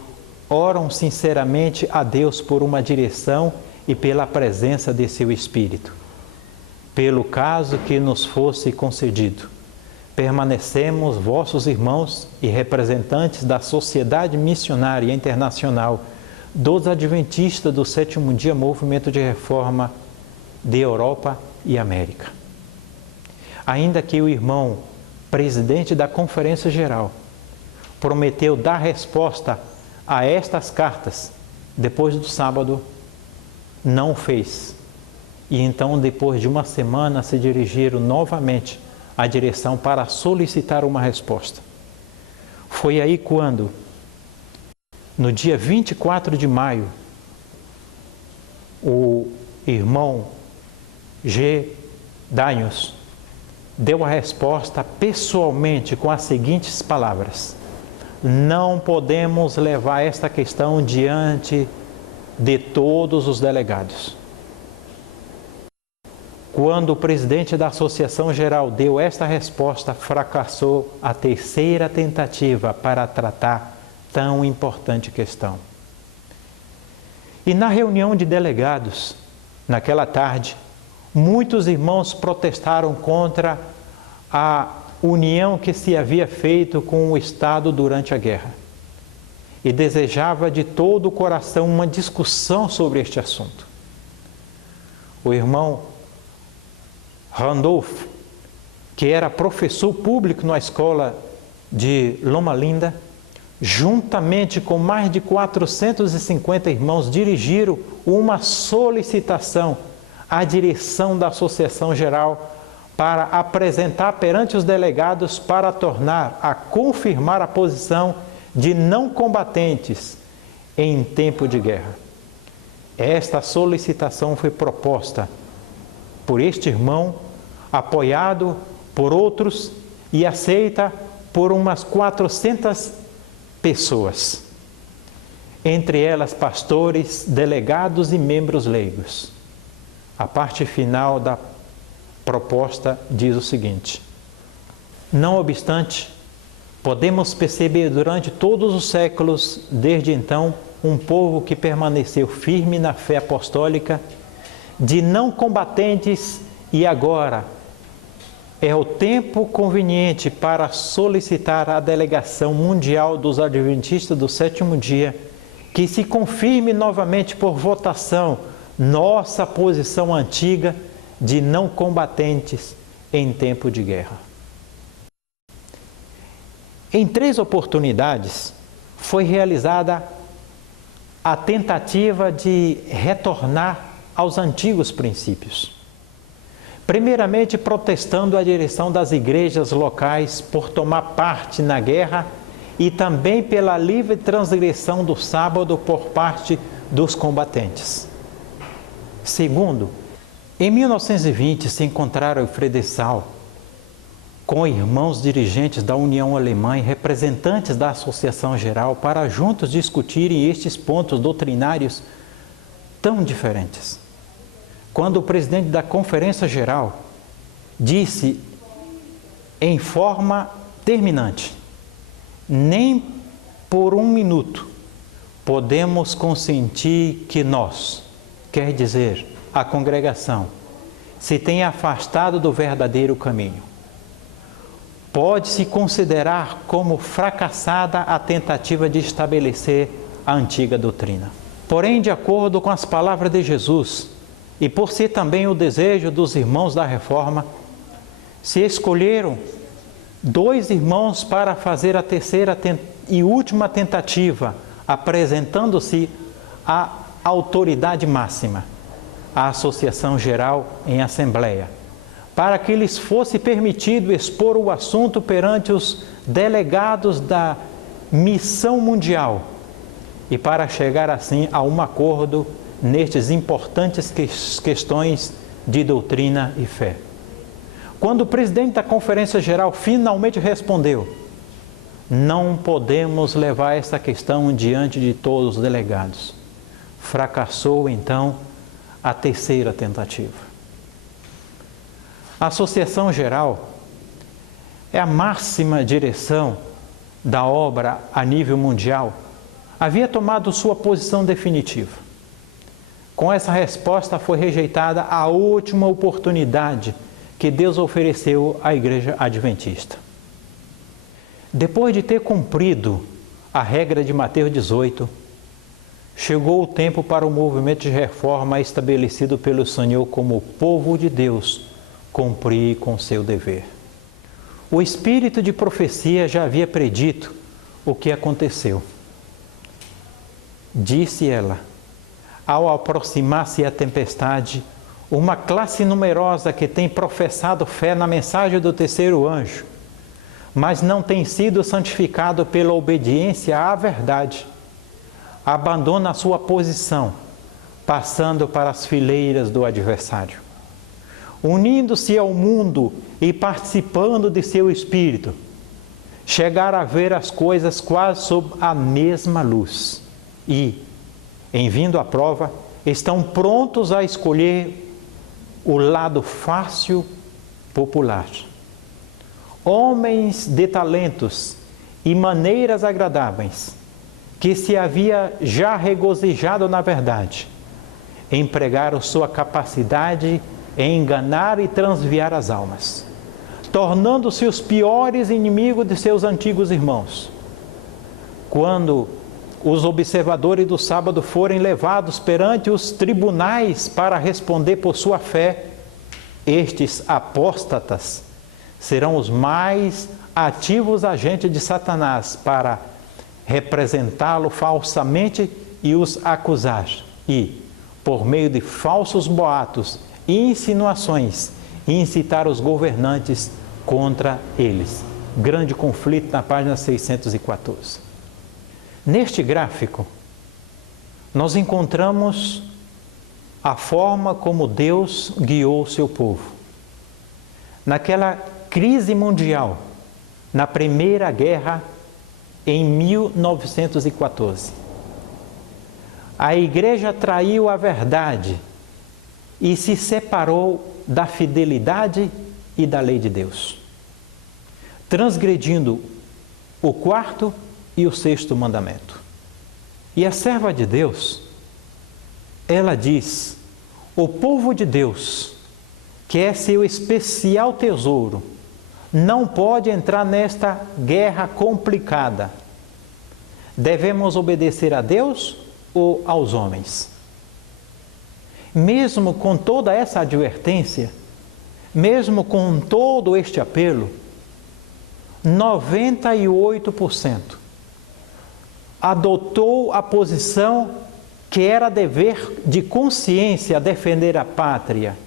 oram sinceramente a Deus por uma direção e pela presença de seu Espírito. Pelo caso que nos fosse concedido, permanecemos vossos irmãos e representantes da Sociedade Missionária Internacional dos Adventistas do Sétimo Dia Movimento de Reforma de Europa e América. Ainda que o irmão presidente da Conferência Geral prometeu dar resposta a estas cartas depois do sábado, não o fez. E então, depois de uma semana, se dirigiram novamente à direção para solicitar uma resposta. Foi aí quando, no dia 24 de maio, o irmão G. Daniels deu a resposta pessoalmente com as seguintes palavras: não podemos levar esta questão diante de todos os delegados. Quando o presidente da Associação Geral deu esta resposta, fracassou a terceira tentativa para tratar tão importante questão. E na reunião de delegados, naquela tarde, muitos irmãos protestaram contra a união que se havia feito com o Estado durante a guerra e desejava de todo o coração uma discussão sobre este assunto. O irmão Randolph, que era professor público na escola de Loma Linda, juntamente com mais de 450 irmãos, dirigiram uma solicitação à direção da Associação Geral para apresentar perante os delegados para confirmar a posição de não combatentes em tempo de guerra. Esta solicitação foi proposta por este irmão, apoiado por outros e aceita por umas 400 pessoas, entre elas pastores, delegados e membros leigos. A parte final da proposta diz o seguinte: não obstante, podemos perceber durante todos os séculos, desde então, um povo que permaneceu firme na fé apostólica, de não combatentes, e agora é o tempo conveniente para solicitar à Delegação Mundial dos Adventistas do Sétimo Dia que se confirme novamente por votação nossa posição antiga de não combatentes em tempo de guerra. Em 3 oportunidades foi realizada a tentativa de retornar aos antigos princípios. Primeiramente, protestando a direção das igrejas locais por tomar parte na guerra e também pela livre transgressão do sábado por parte dos combatentes. Segundo, em 1920 se encontraram em Frederiksdal com irmãos dirigentes da União Alemã e representantes da Associação Geral para juntos discutirem estes pontos doutrinários tão diferentes. Quando o presidente da Conferência Geral disse em forma terminante: nem por um minuto podemos consentir que nós, quer dizer, a congregação, se tenha afastado do verdadeiro caminho. Pode-se considerar como fracassada a tentativa de estabelecer a antiga doutrina. Porém, de acordo com as palavras de Jesus, e por ser também o desejo dos irmãos da Reforma, se escolheram 2 irmãos para fazer a terceira e última tentativa, apresentando-se à autoridade máxima, a Associação Geral em Assembleia, para que lhes fosse permitido expor o assunto perante os delegados da Missão Mundial e para chegar assim a um acordo nestes importantes questões de doutrina e fé. Quando o presidente da Conferência Geral finalmente respondeu: não podemos levar essa questão diante de todos os delegados, fracassou então a terceira tentativa. A Associação Geral é a máxima direção da obra a nível mundial, havia tomado sua posição definitiva. Com essa resposta foi rejeitada a última oportunidade que Deus ofereceu à Igreja Adventista. Depois de ter cumprido a regra de Mateus 18, chegou o tempo para o movimento de reforma estabelecido pelo Senhor como povo de Deus cumprir com seu dever. O espírito de profecia já havia predito o que aconteceu. Disse ela: ao aproximar-se a tempestade, uma classe numerosa que tem professado fé na mensagem do terceiro anjo, mas não tem sido santificado pela obediência à verdade, abandona a sua posição, passando para as fileiras do adversário. Unindo-se ao mundo e participando de seu espírito, chegar a ver as coisas quase sob a mesma luz e, em vindo à prova, estão prontos a escolher o lado fácil, popular. Homens de talentos e maneiras agradáveis, que se havia já regozijado na verdade, empregaram sua capacidade em enganar e transviar as almas, tornando-se os piores inimigos de seus antigos irmãos. Quando os observadores do sábado forem levados perante os tribunais para responder por sua fé, estes apóstatas serão os mais ativos agentes de Satanás para representá-lo falsamente e os acusar, e, por meio de falsos boatos e insinuações, incitar os governantes contra eles. Grande conflito na página 614. Neste gráfico, nós encontramos a forma como Deus guiou o seu povo. Naquela crise mundial, na Primeira Guerra, em 1914, a igreja traiu a verdade e se separou da fidelidade e da lei de Deus, transgredindo o 4º e o 6º mandamento. E a serva de Deus, ela diz: o povo de Deus, que é seu especial tesouro, não pode entrar nesta guerra complicada. Devemos obedecer a Deus ou aos homens? Mesmo com toda essa advertência, mesmo com todo este apelo, 98% adotou a posição que era dever de consciência defender a pátria,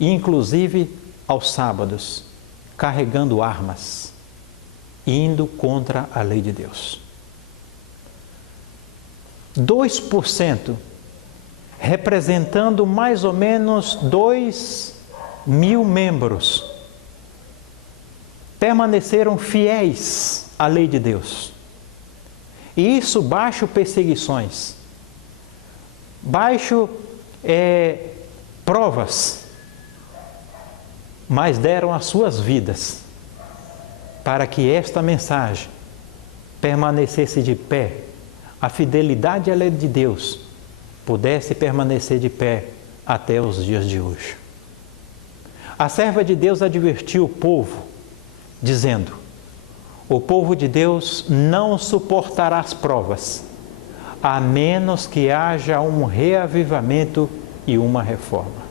inclusive aos sábados, carregando armas, indo contra a lei de Deus. 2%, representando mais ou menos 2.000 membros, permaneceram fiéis à lei de Deus. E isso baixo perseguições, baixo provas, mas deram as suas vidas para que esta mensagem permanecesse de pé, a fidelidade à lei de Deus pudesse permanecer de pé até os dias de hoje. A serva de Deus advertiu o povo, dizendo: o povo de Deus não suportará as provas, a menos que haja um reavivamento e uma reforma.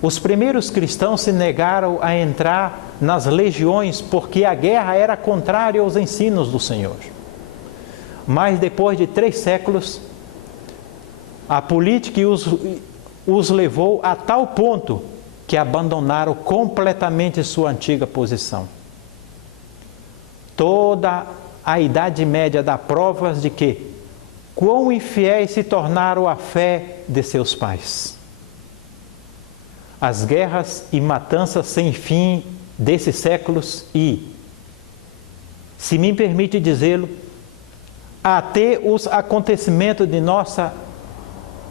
Os primeiros cristãos se negaram a entrar nas legiões porque a guerra era contrária aos ensinos do Senhor. Mas depois de 3 séculos, a política os levou a tal ponto que abandonaram completamente sua antiga posição. Toda a Idade Média dá provas de que quão infiéis se tornaram a fé de seus pais. As guerras e matanças sem fim desses séculos e, se me permite dizê-lo, até os acontecimentos de nossa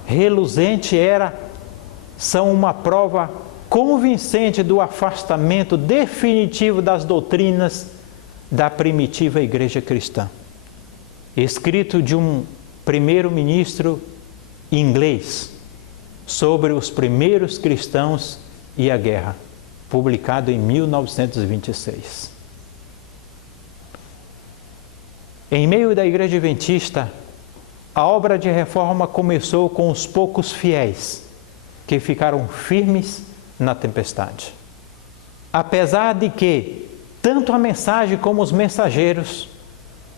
reluzente era são uma prova convincente do afastamento definitivo das doutrinas da primitiva igreja cristã. Escrito de um primeiro-ministro inglês sobre os primeiros cristãos e a guerra, publicado em 1926. Em meio da igreja adventista, a obra de reforma começou com os poucos fiéis que ficaram firmes na tempestade. Apesar de que tanto a mensagem como os mensageiros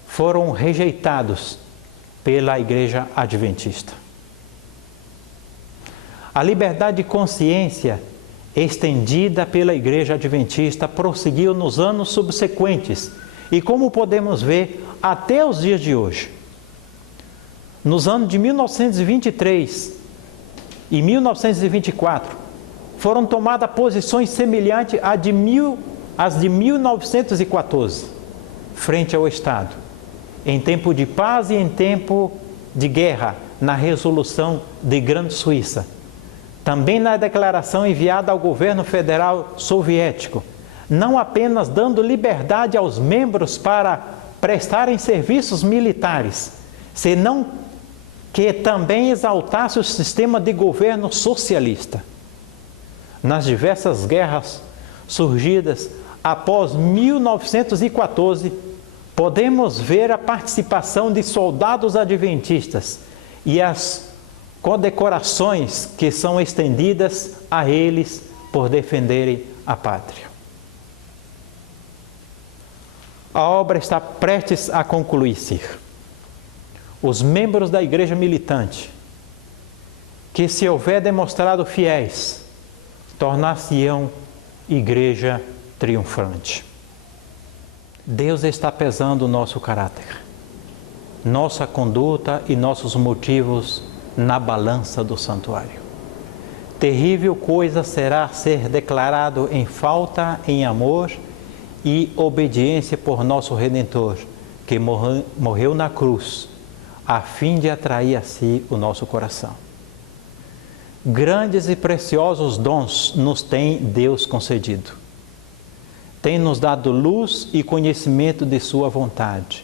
foram rejeitados pela igreja adventista. A liberdade de consciência estendida pela igreja adventista prosseguiu nos anos subsequentes e, como podemos ver, até os dias de hoje. Nos anos de 1923 e 1924, foram tomadas posições semelhantes às de 1914, frente ao Estado, em tempo de paz e em tempo de guerra, na Resolução de Grande Suíça. Também na declaração enviada ao governo federal soviético, não apenas dando liberdade aos membros para prestarem serviços militares, senão que também exaltasse o sistema de governo socialista. Nas diversas guerras surgidas após 1914, podemos ver a participação de soldados adventistas e as condecorações que são estendidas a eles por defenderem a pátria. a obra está prestes a concluir-se. Os membros da igreja militante, que se houver demonstrado fiéis, tornar-se-ão igreja triunfante. Deus está pesando o nosso caráter, nossa conduta e nossos motivos na balança do santuário. Terrível coisa será ser declarado em falta, em amor e obediência por nosso Redentor, que morreu na cruz, a fim de atrair a si o nosso coração. Grandes e preciosos dons nos tem Deus concedido. Tem nos dado luz e conhecimento de sua vontade,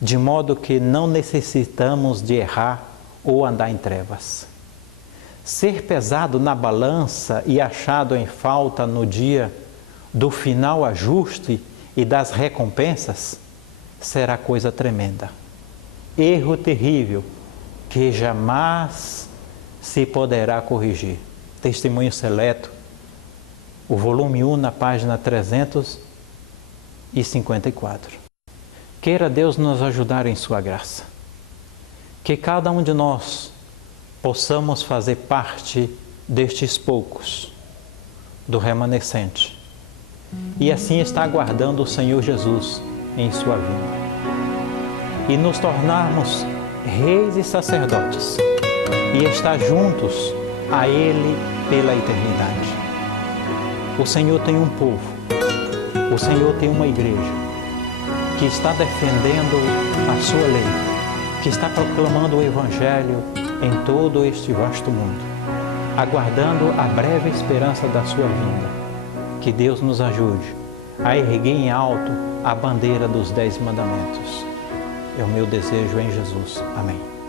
de modo que não necessitamos de errar ou andar em trevas. Ser pesado na balança e achado em falta no dia do final ajuste e das recompensas será coisa tremenda. Erro terrível que jamais se poderá corrigir. Testemunho Seleto, o volume 1, na página 354. Queira Deus nos ajudar em sua graça. Que cada um de nós possamos fazer parte destes poucos, do remanescente, e assim estar aguardando o Senhor Jesus em sua vinda. E nos tornarmos reis e sacerdotes, e estar juntos a Ele pela eternidade. O Senhor tem um povo, o Senhor tem uma igreja que está defendendo a sua lei, que está proclamando o Evangelho em todo este vasto mundo, aguardando a breve esperança da sua vinda. Que Deus nos ajude a erguer em alto a bandeira dos 10 mandamentos. É o meu desejo em Jesus. Amém.